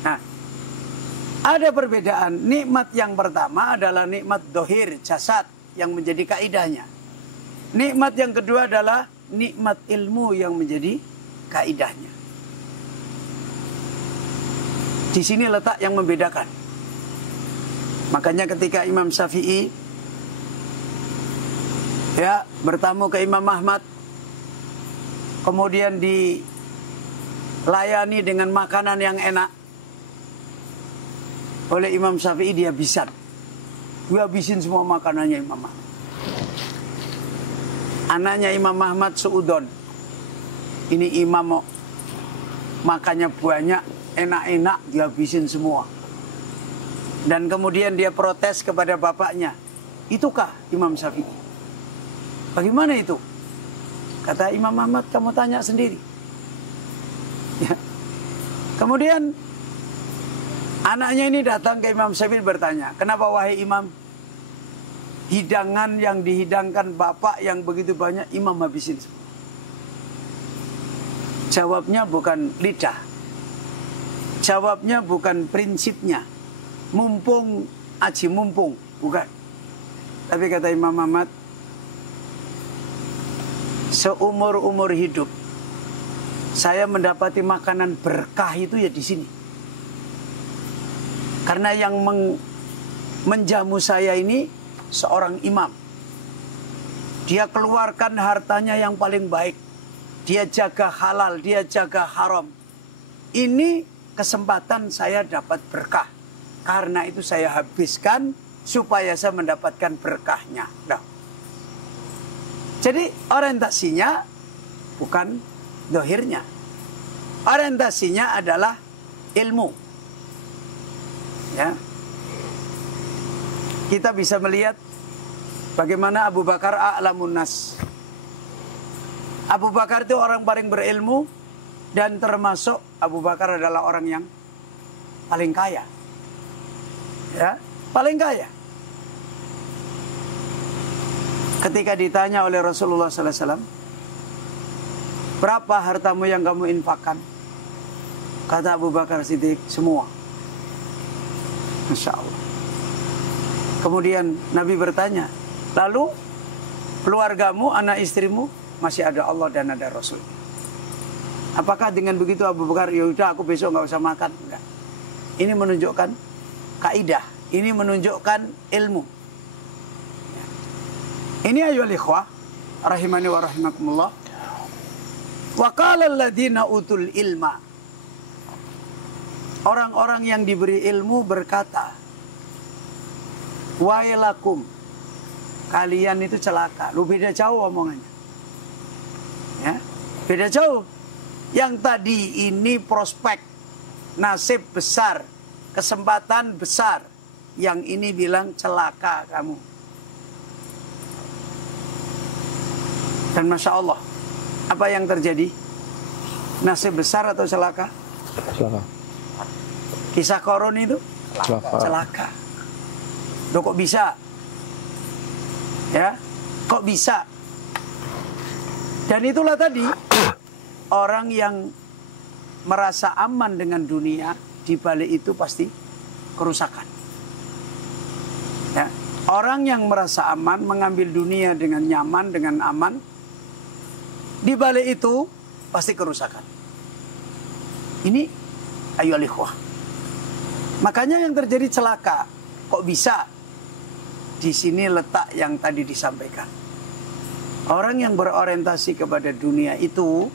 Nah, ada perbedaan. Nikmat yang pertama adalah nikmat dohir, jasad, yang menjadi kaidahnya. Nikmat yang kedua adalah nikmat ilmu yang menjadi kaidahnya. Di sini letak yang membedakan. Makanya ketika Imam Syafi'i ya bertamu ke Imam Ahmad, kemudian dilayani dengan makanan yang enak oleh Imam Syafi'i, dia habisin semua makanannya Imam Ahmad. Anaknya Imam Ahmad seudon, ini imam makannya banyak, enak-enak, dihabisin semua. Dan kemudian dia protes kepada bapaknya. Itukah Imam Syafi'i? Bagaimana itu? Kata Imam Ahmad, kamu tanya sendiri. Ya. Kemudian anaknya ini datang ke Imam Syafi'i bertanya, kenapa wahai Imam, hidangan yang dihidangkan bapak yang begitu banyak, Imam habisin semua? Jawabnya bukan lidah. Jawabnya bukan prinsipnya. Mumpung, aji mumpung. Bukan. Tapi kata Imam Ahmad, seumur-umur hidup, saya mendapati makanan berkah itu ya di sini. Karena yang menjamu saya ini seorang imam. Dia keluarkan hartanya yang paling baik. Dia jaga halal, dia jaga haram. Ini kesempatan saya dapat berkah. Karena itu saya habiskan supaya saya mendapatkan berkahnya. Nah. Jadi orientasinya bukan dohirnya. Orientasinya adalah ilmu. Ya. Kita bisa melihat bagaimana Abu Bakar a'lamun nas. Abu Bakar itu orang paling berilmu, dan termasuk Abu Bakar adalah orang yang paling kaya. Ya, paling kaya. Ketika ditanya oleh Rasulullah SAW, berapa hartamu yang kamu infakkan? Kata Abu Bakar Siddiq, semua. Masya Allah. Kemudian Nabi bertanya, lalu keluargamu, anak istrimu, masih ada Allah dan ada Rasul. Apakah dengan begitu Abu Bakar, ya udah aku besok nggak usah makan? Enggak. Ini menunjukkan kaidah, ini menunjukkan ilmu. Ini ayyuhal ikhwah rahimani wa rahimakumullah. Wa qala alladziina utul ilma. Orang-orang yang diberi ilmu berkata, wailakum, kalian itu celaka. Lu beda jauh omongannya. Ya, beda jauh. Yang tadi ini prospek, nasib besar, kesempatan besar. Yang ini bilang celaka kamu. Dan Masya Allah, apa yang terjadi? Nasib besar atau celaka? Celaka. Kisah Qarun itu? Celaka. Loh, kok bisa? Ya, kok bisa? Dan itulah tadi, orang yang merasa aman dengan dunia, di balik itu pasti kerusakan. Orang yang merasa aman, mengambil dunia dengan nyaman, dengan aman, di balik itu pasti kerusakan. Ini ayo ikhwah. Makanya yang terjadi celaka. Kok bisa? Di sini letak yang tadi disampaikan. Orang yang berorientasi kepada dunia itu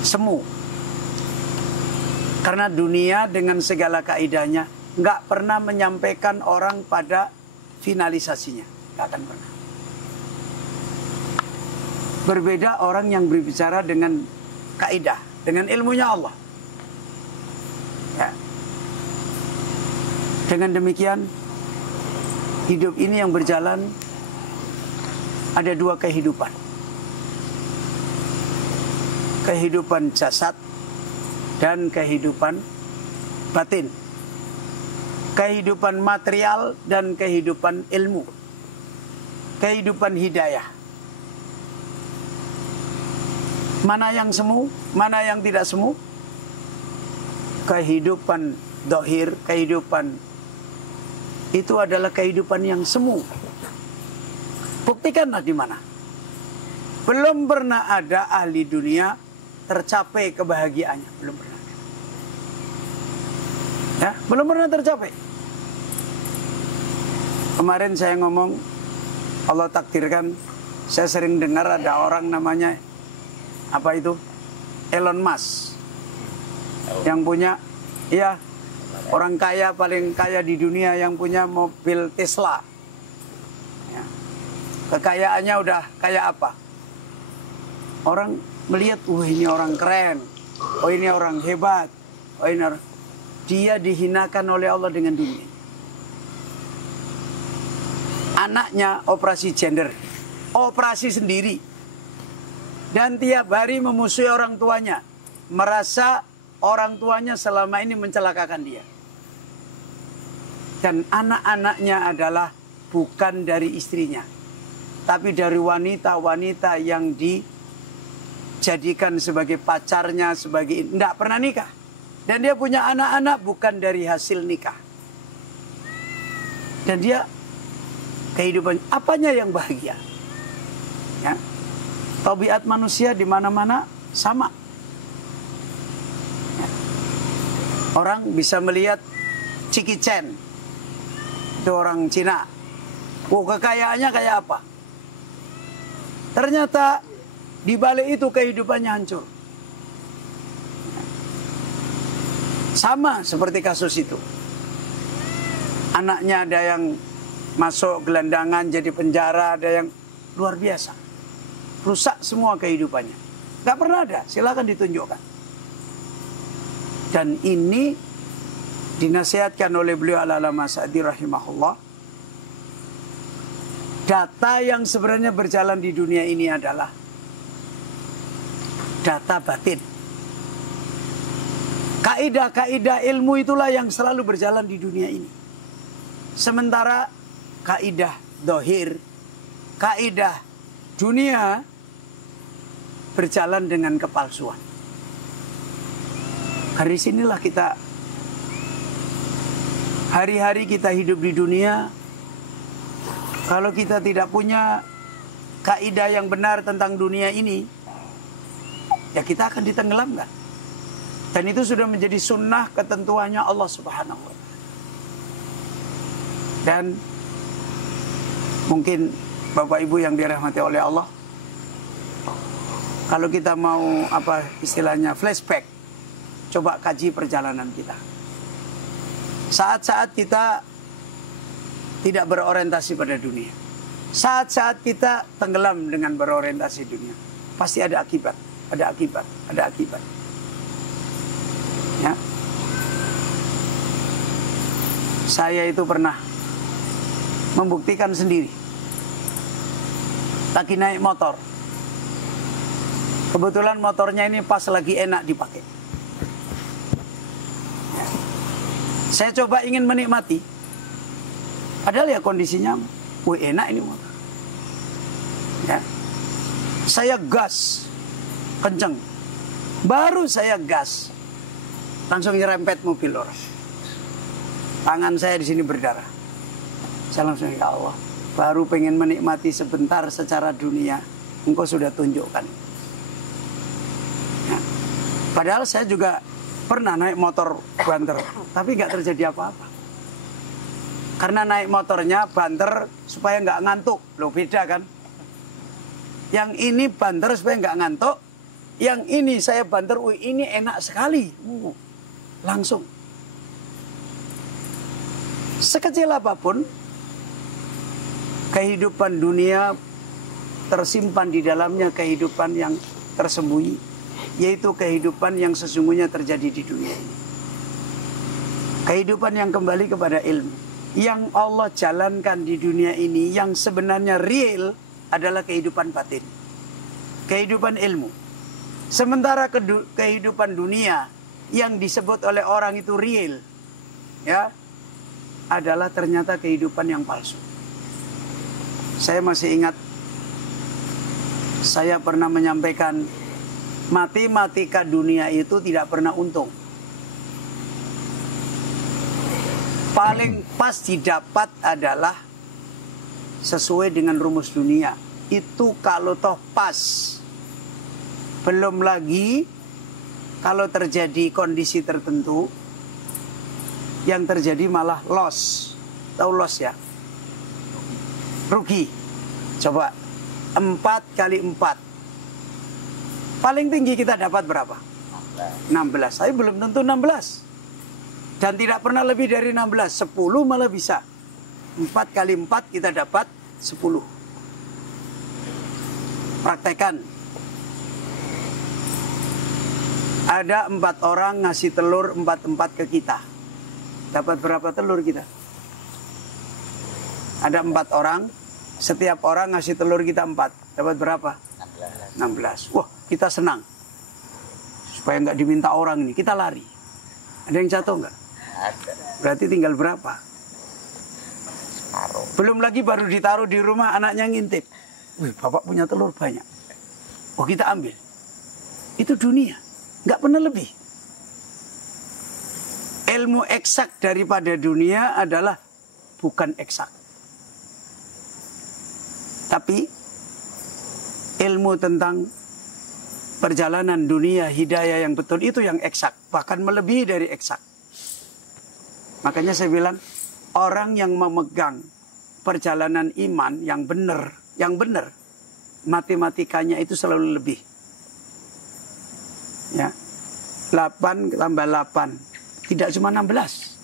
semu. Karena dunia dengan segala kaidahnya nggak pernah menyampaikan orang pada finalisasinya. Nggak akan pernah. Berbeda orang yang berbicara dengan kaidah, dengan ilmunya Allah. Ya. Dengan demikian, hidup ini yang berjalan ada dua kehidupan. Kehidupan jasad dan kehidupan batin. Kehidupan material dan kehidupan ilmu. Kehidupan hidayah. Mana yang semu, mana yang tidak semu? Kehidupan dohir, kehidupan itu adalah kehidupan yang semu. Buktikanlah di mana. Belum pernah ada ahli dunia tercapai kebahagiaannya. Belum pernah. Ya, belum pernah tercapai. Kemarin saya ngomong, Allah takdirkan, saya sering dengar ada orang namanya, apa itu? Elon Musk. Yang punya, ya, orang kaya, paling kaya di dunia yang punya mobil Tesla. Ya. Kekayaannya udah kayak apa? Orang melihat, ini orang keren. Oh ini orang hebat. Oh ini orang... Dia dihinakan oleh Allah dengan dunia. Anaknya operasi gender. Operasi sendiri. Dan tiap hari memusuhi orang tuanya. Merasa orang tuanya selama ini mencelakakan dia. Dan anak-anaknya adalah bukan dari istrinya. Tapi dari wanita-wanita yang dijadikan sebagai pacarnya, sebagai... Tidak pernah nikah. Dan dia punya anak-anak bukan dari hasil nikah. Dan dia kehidupan apanya yang bahagia? Ya. Tabiat manusia di mana-mana sama. Ya. Orang bisa melihat Jackie Chan. Itu orang Cina. Kekayaannya kayak apa? Ternyata di balik itu kehidupannya hancur. Sama seperti kasus itu. Anaknya ada yang masuk gelandangan jadi penjara, ada yang luar biasa. Rusak semua kehidupannya. Gak pernah ada, silakan ditunjukkan. Dan ini dinasihatkan oleh beliau Al-Allamah Sa'di rahimahullah. Data yang sebenarnya berjalan di dunia ini adalah data batin. Kaidah-kaidah ilmu itulah yang selalu berjalan di dunia ini. Sementara kaidah dohir, kaidah dunia berjalan dengan kepalsuan. Dari sinilah kita hari-hari kita hidup di dunia. Kalau kita tidak punya kaidah yang benar tentang dunia ini, ya kita akan ditenggelamkan. Dan itu sudah menjadi sunnah ketentuannya Allah Subhanahu wa Ta'ala. Dan mungkin Bapak Ibu yang dirahmati oleh Allah, kalau kita mau apa istilahnya flashback, coba kaji perjalanan kita. Saat-saat kita tidak berorientasi pada dunia, saat-saat kita tenggelam dengan berorientasi dunia, pasti ada akibat, ada akibat, ada akibat. Ya. Saya itu pernah membuktikan sendiri. Lagi naik motor. Kebetulan motornya ini pas lagi enak dipakai. Ya. Saya coba ingin menikmati. Padahal ya kondisinya, enak ini motor. Ya. Saya gas kenceng. Baru saya gas, langsung nyerempet mobil orang. Tangan saya di sini berdarah. Saya langsung, ya Allah, baru pengen menikmati sebentar secara dunia, Engkau sudah tunjukkan. Ya. Padahal saya juga pernah naik motor banter, tapi nggak terjadi apa-apa. Karena naik motornya banter supaya nggak ngantuk. Loh, beda kan? Yang ini banter supaya nggak ngantuk. Yang ini saya banter, ini enak sekali. Langsung. Sekecil apapun, kehidupan dunia tersimpan di dalamnya kehidupan yang tersembunyi. Yaitu kehidupan yang sesungguhnya terjadi di dunia ini. Kehidupan yang kembali kepada ilmu. Yang Allah jalankan di dunia ini, yang sebenarnya real adalah kehidupan batin. Kehidupan ilmu. Sementara kehidupan dunia yang disebut oleh orang itu real, ya, adalah ternyata kehidupan yang palsu. Saya masih ingat, saya pernah menyampaikan, matematika dunia itu tidak pernah untung. Paling pas didapat adalah sesuai dengan rumus dunia. Itu kalau toh pas. Belum lagi kalau terjadi kondisi tertentu, yang terjadi malah loss. Tahu loss ya? Rugi. Coba 4 kali 4. Paling tinggi kita dapat berapa? 16. Saya belum tentu 16. Dan tidak pernah lebih dari 16. 10 malah bisa. 4 kali 4 kita dapat 10. Praktekan. Ada 4 orang ngasih telur 4 ke kita. Dapat berapa telur kita? Ada 4 orang. Setiap orang ngasih telur kita 4. Dapat berapa? 16. Wah, kita senang. Supaya nggak diminta orang ini. Kita lari. Ada yang jatuh nggak? Berarti tinggal berapa? Belum lagi baru ditaruh di rumah, anaknya ngintip. Wih, bapak punya telur banyak. Oh, kita ambil. Itu dunia. Nggak pernah lebih. Ilmu eksak daripada dunia adalah bukan eksak. Tapi ilmu tentang perjalanan dunia, hidayah yang betul itu yang eksak. Bahkan melebihi dari eksak. Makanya saya bilang, orang yang memegang perjalanan iman yang benar, matematikanya itu selalu lebih. Ya. 8 tambah 8, tidak cuma 16.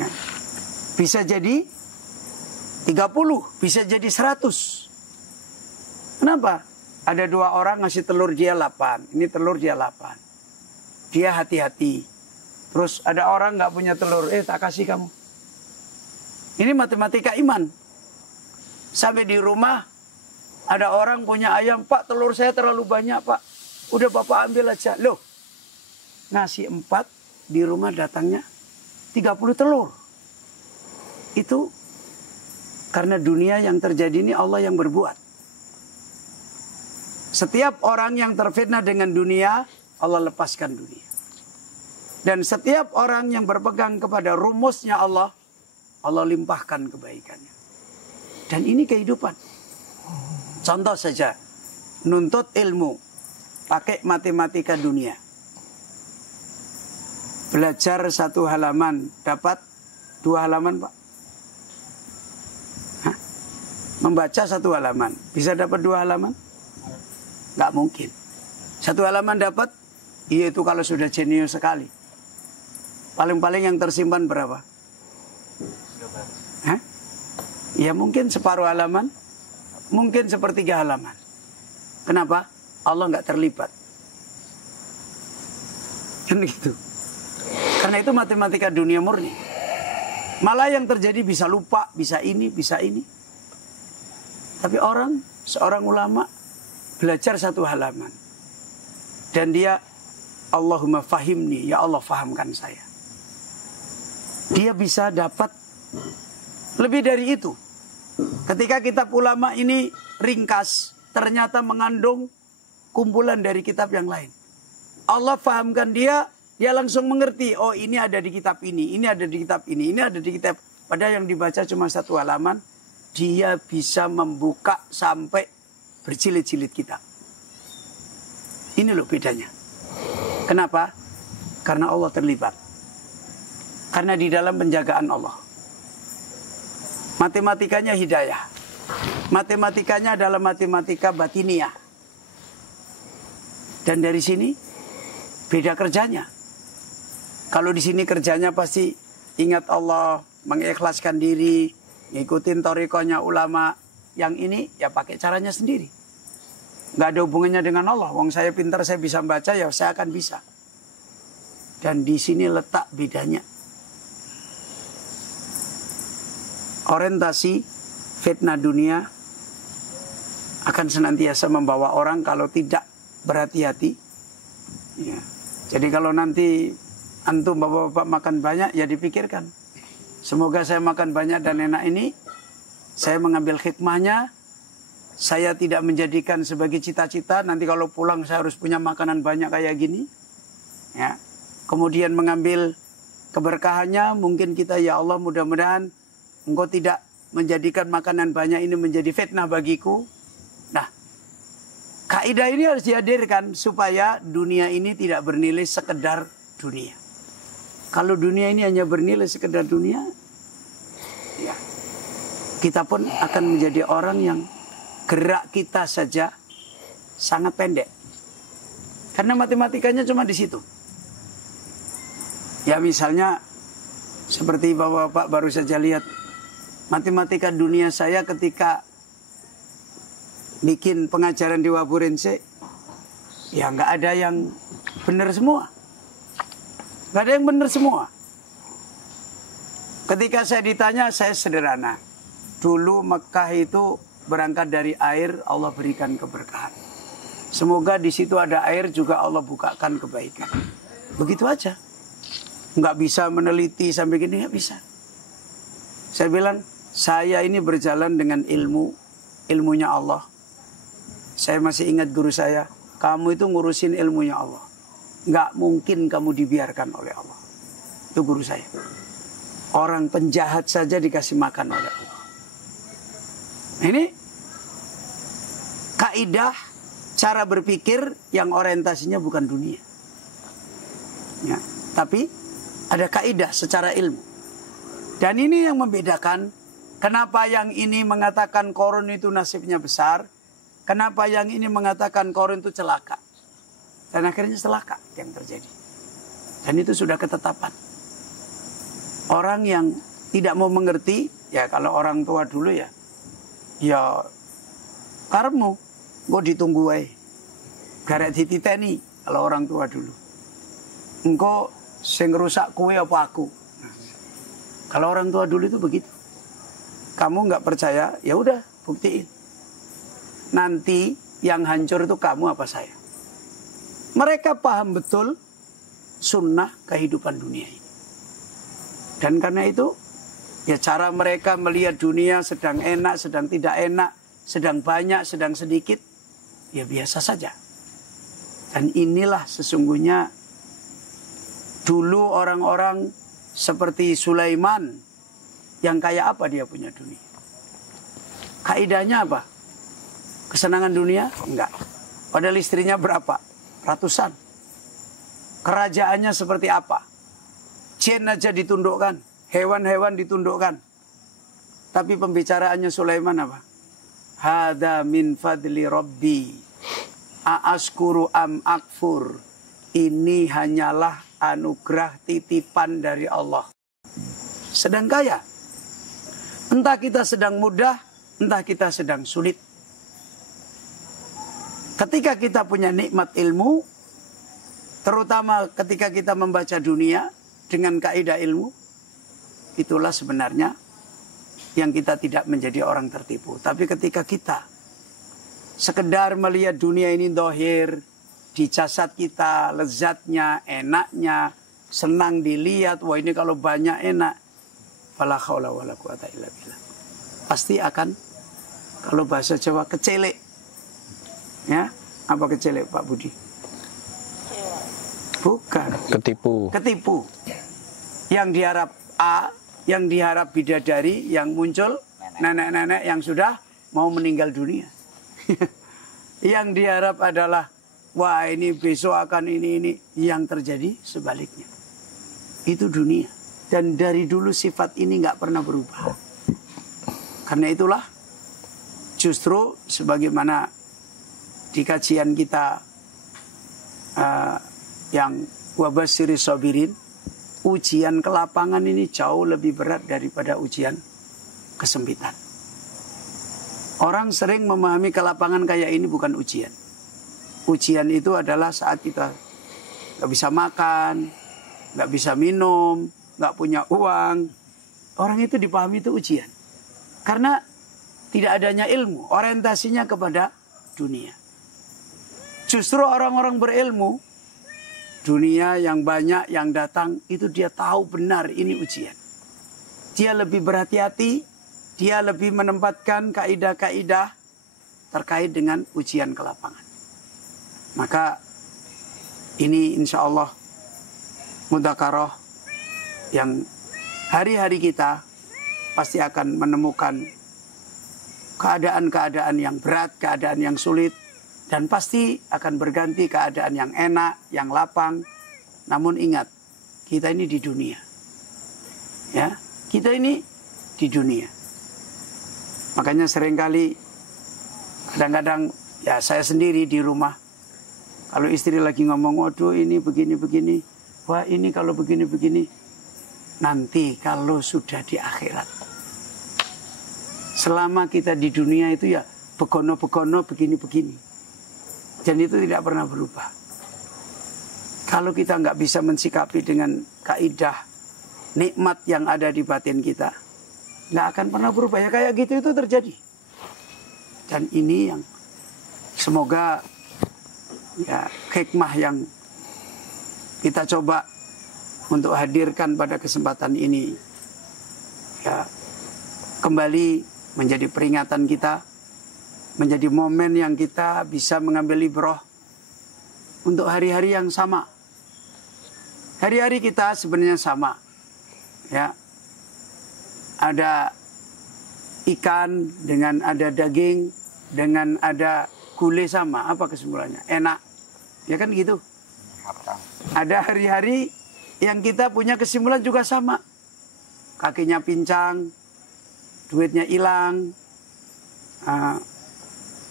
Ya. Bisa jadi 30, bisa jadi 100. Kenapa? Ada 2 orang ngasih telur, dia 8. Ini telur dia 8. Dia hati-hati. Terus ada orang nggak punya telur, tak kasih kamu. Ini matematika iman. Sampai di rumah, ada orang punya ayam, Pak, telur saya terlalu banyak, Pak. Udah Bapak ambil aja. Loh, ngasih 4, di rumah datangnya 30 telur. Itu karena dunia yang terjadi ini Allah yang berbuat. Setiap orang yang terfitnah dengan dunia, Allah lepaskan dunia. Dan setiap orang yang berpegang kepada rumusnya Allah, Allah limpahkan kebaikannya. Dan ini kehidupan. Contoh saja, nuntut ilmu, pakai matematika dunia. Belajar 1 halaman, dapat 2 halaman, Pak. Hah? Membaca 1 halaman, bisa dapat 2 halaman? Nggak mungkin. 1 halaman dapat, iya itu kalau sudah jenius sekali. Paling-paling yang tersimpan berapa? Hah? Ya mungkin separuh halaman, mungkin 1/3 halaman. Kenapa? Allah nggak terlibat. Kan gitu. Karena itu matematika dunia murni. Malah yang terjadi bisa lupa, bisa ini, bisa ini. Tapi seorang ulama belajar 1 halaman. Dan dia, Allahumma fahimni, ya Allah fahamkan saya. Dia bisa dapat lebih dari itu. Ketika kitab ulama ini ringkas, ternyata mengandung kumpulan dari kitab yang lain. Allah fahamkan dia langsung mengerti, oh ini ada di kitab ini ada di kitab ini ada di kitab. Padahal yang dibaca cuma 1 halaman, dia bisa membuka sampai berjilid-jilid kitab. Ini loh bedanya. Kenapa? Karena Allah terlibat. Karena di dalam penjagaan Allah. Matematikanya hidayah. Matematikanya adalah matematika batiniah. Dan dari sini beda kerjanya. Kalau di sini kerjanya pasti ingat Allah, mengikhlaskan diri, ngikutin thariqahnya ulama. Yang ini ya pakai caranya sendiri. Nggak ada hubungannya dengan Allah. Wong saya pintar, saya bisa baca, ya saya akan bisa. Dan di sini letak bedanya. Orientasi fitnah dunia akan senantiasa membawa orang kalau tidak berhati-hati. Ya. Jadi kalau nanti antum bapak-bapak makan banyak, ya dipikirkan. Semoga saya makan banyak dan enak ini, saya mengambil hikmahnya, saya tidak menjadikan sebagai cita-cita, nanti kalau pulang saya harus punya makanan banyak kayak gini. Ya. Kemudian mengambil keberkahannya, mungkin kita, ya Allah mudah-mudahan Engkau tidak menjadikan makanan banyak ini menjadi fitnah bagiku. Nah, kaidah ini harus dihadirkan supaya dunia ini tidak bernilai sekedar dunia. Kalau dunia ini hanya bernilai sekedar dunia, ya, kita pun akan menjadi orang yang gerak kita saja sangat pendek. Karena matematikanya cuma di situ. Ya misalnya seperti Bapak baru saja lihat matematika dunia saya ketika bikin pengajaran di Waburense, ya nggak ada yang benar semua. Nggak ada yang benar semua. Ketika saya ditanya, saya sederhana. Dulu Mekah itu berangkat dari air, Allah berikan keberkahan. Semoga di situ ada air juga Allah bukakan kebaikan. Begitu aja. Nggak bisa meneliti sampai gini, nggak bisa. Saya bilang, saya ini berjalan dengan ilmunya Allah. Saya masih ingat guru saya, kamu itu ngurusin ilmunya Allah. Nggak mungkin kamu dibiarkan oleh Allah. Itu guru saya. Orang penjahat saja dikasih makan oleh Allah. Ini kaidah cara berpikir yang orientasinya bukan dunia. Ya, tapi ada kaidah secara ilmu. Dan ini yang membedakan kenapa yang ini mengatakan Qarun itu nasibnya besar, kenapa yang ini mengatakan Qarun itu celaka. Dan akhirnya celaka yang terjadi. Dan itu sudah ketetapan. Orang yang tidak mau mengerti, ya kalau orang tua dulu ya karepmu, gue ditunggu wae. Garek dititeni kalau orang tua dulu. Engkau sing rusak kue apa aku? Kalau orang tua dulu itu begitu. Kamu nggak percaya, ya udah buktiin. Nanti yang hancur itu kamu apa saya? Mereka paham betul sunnah kehidupan dunia ini. Dan karena itu, ya cara mereka melihat dunia sedang enak, sedang tidak enak, sedang banyak, sedang sedikit, ya biasa saja. Dan inilah sesungguhnya dulu orang-orang seperti Sulaiman yang kayak apa dia punya dunia. Kaidahnya apa? Kesenangan dunia? Enggak. Padahal istrinya berapa? Ratusan. Kerajaannya seperti apa? Jin aja ditundukkan. Hewan-hewan ditundukkan. Tapi pembicaraannya Sulaiman apa? Hada min fadli Rabbi. A'askuru am akfur. Ini hanyalah anugerah titipan dari Allah. Sedang kaya. Entah kita sedang mudah, entah kita sedang sulit. Ketika kita punya nikmat ilmu, terutama ketika kita membaca dunia dengan kaidah ilmu, itulah sebenarnya yang kita tidak menjadi orang tertipu. Tapi ketika kita sekedar melihat dunia ini dohir, di jasad kita, lezatnya, enaknya, senang dilihat, wah ini kalau banyak enak, fala haula wala quwata illa billah. Pasti akan, kalau bahasa Jawa, kecelek. Ya, apa kecelek Pak Budi? Bukan. Ketipu. Ketipu. Yang diharap A, Yang diharap bidadari yang muncul nenek-nenek yang sudah mau meninggal dunia. Yang diharap adalah wah ini besok akan ini. Yang terjadi sebaliknya. Itu dunia. Dan dari dulu sifat ini nggak pernah berubah. Karena itulah justru sebagaimana di kajian kita yang wabashiri sabirin, ujian ke lapangan ini jauh lebih berat daripada ujian kesempitan. Orang sering memahami ke lapangan kayak ini bukan ujian. Ujian itu adalah saat kita nggak bisa makan, nggak bisa minum, nggak punya uang. Orang itu dipahami itu ujian. Karena tidak adanya ilmu, orientasinya kepada dunia. Justru orang-orang berilmu, dunia yang banyak yang datang, itu dia tahu benar ini ujian. Dia lebih berhati-hati, dia lebih menempatkan kaidah-kaidah terkait dengan ujian ke lapangan. Maka ini insya Allah mudzakarah yang hari-hari kita pasti akan menemukan keadaan-keadaan yang berat, keadaan yang sulit. Dan pasti akan berganti keadaan yang enak, yang lapang. Namun ingat, kita ini di dunia. Ya, kita ini di dunia. Makanya seringkali kadang-kadang ya saya sendiri di rumah. Kalau istri lagi ngomong, waduh ini begini-begini. Wah ini kalau begini-begini. Nanti kalau sudah di akhirat. Selama kita di dunia itu ya begono-begono begini-begini. Dan itu tidak pernah berubah. Kalau kita nggak bisa mensikapi dengan kaidah nikmat yang ada di batin kita, nggak akan pernah berubah. Ya kayak gitu itu terjadi. Dan ini yang semoga ya hikmah yang kita coba untuk hadirkan pada kesempatan ini ya kembali menjadi peringatan kita, menjadi momen yang kita bisa mengambil ibrah untuk hari-hari yang sama. Hari-hari kita sebenarnya sama. Ya. Ada ikan dengan ada daging, dengan ada gulai sama. Apa kesimpulannya? Enak. Ya kan gitu. Ada hari-hari yang kita punya kesimpulan juga sama. Kakinya pincang, duitnya hilang,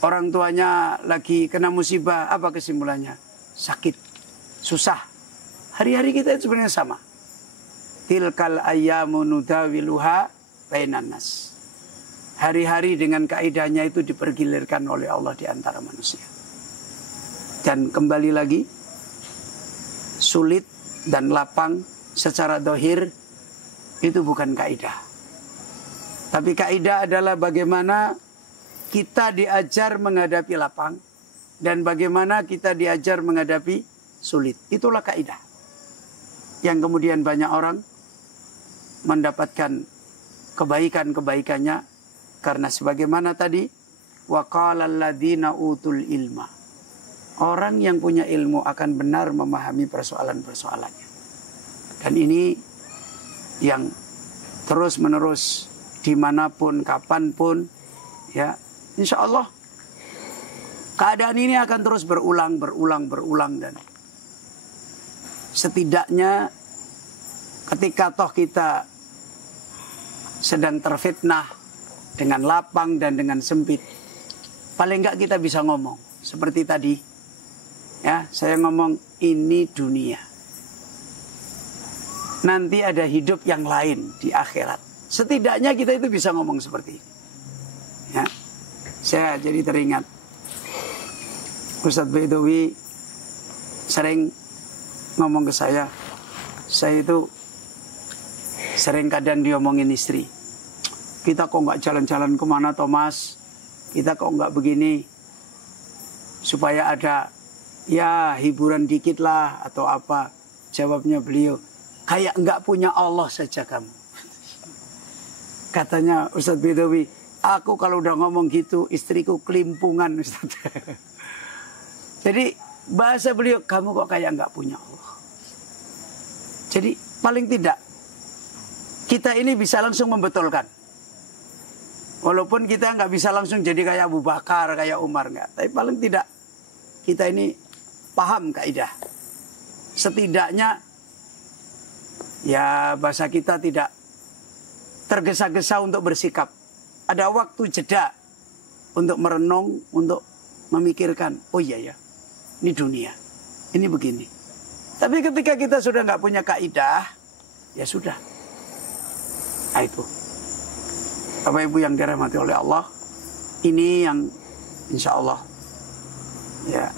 orang tuanya lagi kena musibah, apa kesimpulannya? Sakit, susah. Hari-hari kita itu sebenarnya sama. Tilkal ayyamu nudawiluha bainan nas. Hari-hari dengan kaidahnya itu dipergilirkan oleh Allah di antara manusia. Dan kembali lagi, sulit dan lapang secara dohir itu bukan kaidah. Tapi kaidah adalah bagaimana kita diajar menghadapi lapang dan bagaimana kita diajar menghadapi sulit. Itulah kaidah. Yang kemudian banyak orang mendapatkan kebaikan-kebaikannya karena sebagaimana tadi waqala alladziina utul ilma. Orang yang punya ilmu akan benar memahami persoalan-persoalannya. Dan ini yang terus-menerus dimanapun, kapanpun, ya. Insya Allah keadaan ini akan terus berulang dan setidaknya ketika toh kita sedang terfitnah dengan lapang dan dengan sempit, paling enggak kita bisa ngomong seperti tadi. Ya, saya ngomong ini dunia. Nanti ada hidup yang lain di akhirat. Setidaknya kita itu bisa ngomong seperti ini. Ya. Saya jadi teringat Ustadz Baidowi sering ngomong ke saya itu sering kadang diomongin istri. Kita kok nggak jalan-jalan kemana Thomas? Kita kok nggak begini? Supaya ada ya hiburan dikit lah atau apa. Jawabnya beliau, kayak nggak punya Allah saja kamu. Katanya Ustadz Baidowi, aku kalau udah ngomong gitu, istriku kelimpungan, Ustaz. Jadi bahasa beliau, kamu kok kayak nggak punya Allah. Jadi paling tidak kita ini bisa langsung membetulkan. Walaupun kita nggak bisa langsung jadi kayak Abu Bakar, kayak Umar, nggak. Tapi paling tidak kita ini paham kaidah. Setidaknya ya bahasa kita tidak tergesa-gesa untuk bersikap. Ada waktu jeda untuk merenung, untuk memikirkan, oh iya ya, ini dunia, ini begini. Tapi ketika kita sudah nggak punya kaidah, ya sudah. Nah itu. Bapak Ibu yang dirahmati oleh Allah, ini yang insya Allah ya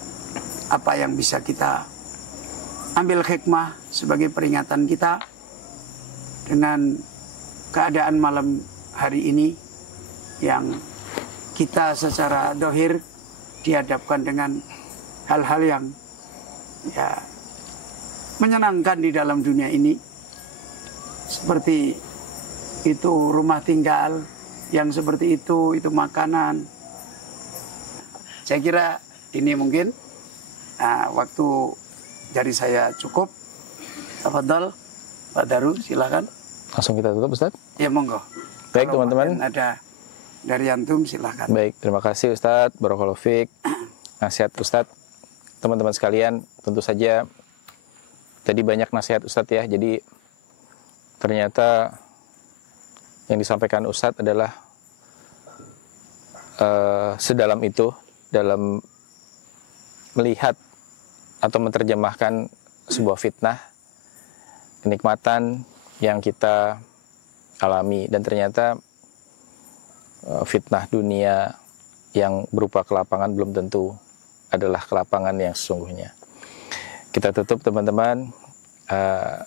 apa yang bisa kita ambil hikmah sebagai peringatan kita dengan keadaan malam hari ini yang kita secara dohir dihadapkan dengan hal-hal yang ya menyenangkan di dalam dunia ini, seperti itu rumah tinggal yang seperti itu makanan. Saya kira ini mungkin waktu dari saya cukup. Tafadhol Pak Daru, silakan. Langsung kita tutup, Ustaz? Ya, monggo. Baik, teman-teman. Ada dari antum, silakan. Baik, terima kasih Ustaz. Barakallahu fiik. Nasihat Ustaz. Teman-teman sekalian, tentu saja tadi banyak nasihat Ustaz ya. Jadi ternyata yang disampaikan Ustadz adalah sedalam itu dalam melihat atau menerjemahkan sebuah fitnah, kenikmatan yang kita alami, dan ternyata fitnah dunia yang berupa kelapangan belum tentu adalah kelapangan yang sesungguhnya. Kita tutup, teman-teman.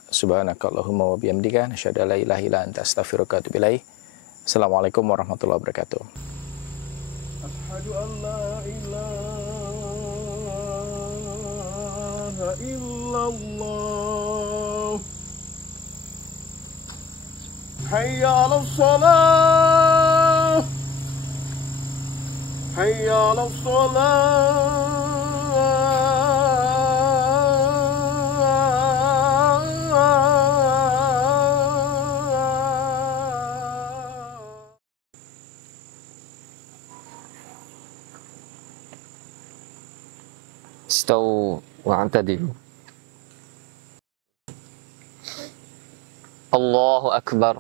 Subhanakallahumma wa bihamdika nasyhadu an la ilaha illa anta astaghfiruka wa atubu ilaik. Assalamualaikum warahmatullahi wabarakatuh. Asyhadu an la ilaha illallah. Hayya 'alas shalah. Hayya 'alas shalah. استووا واعتدلوا. الله أكبر.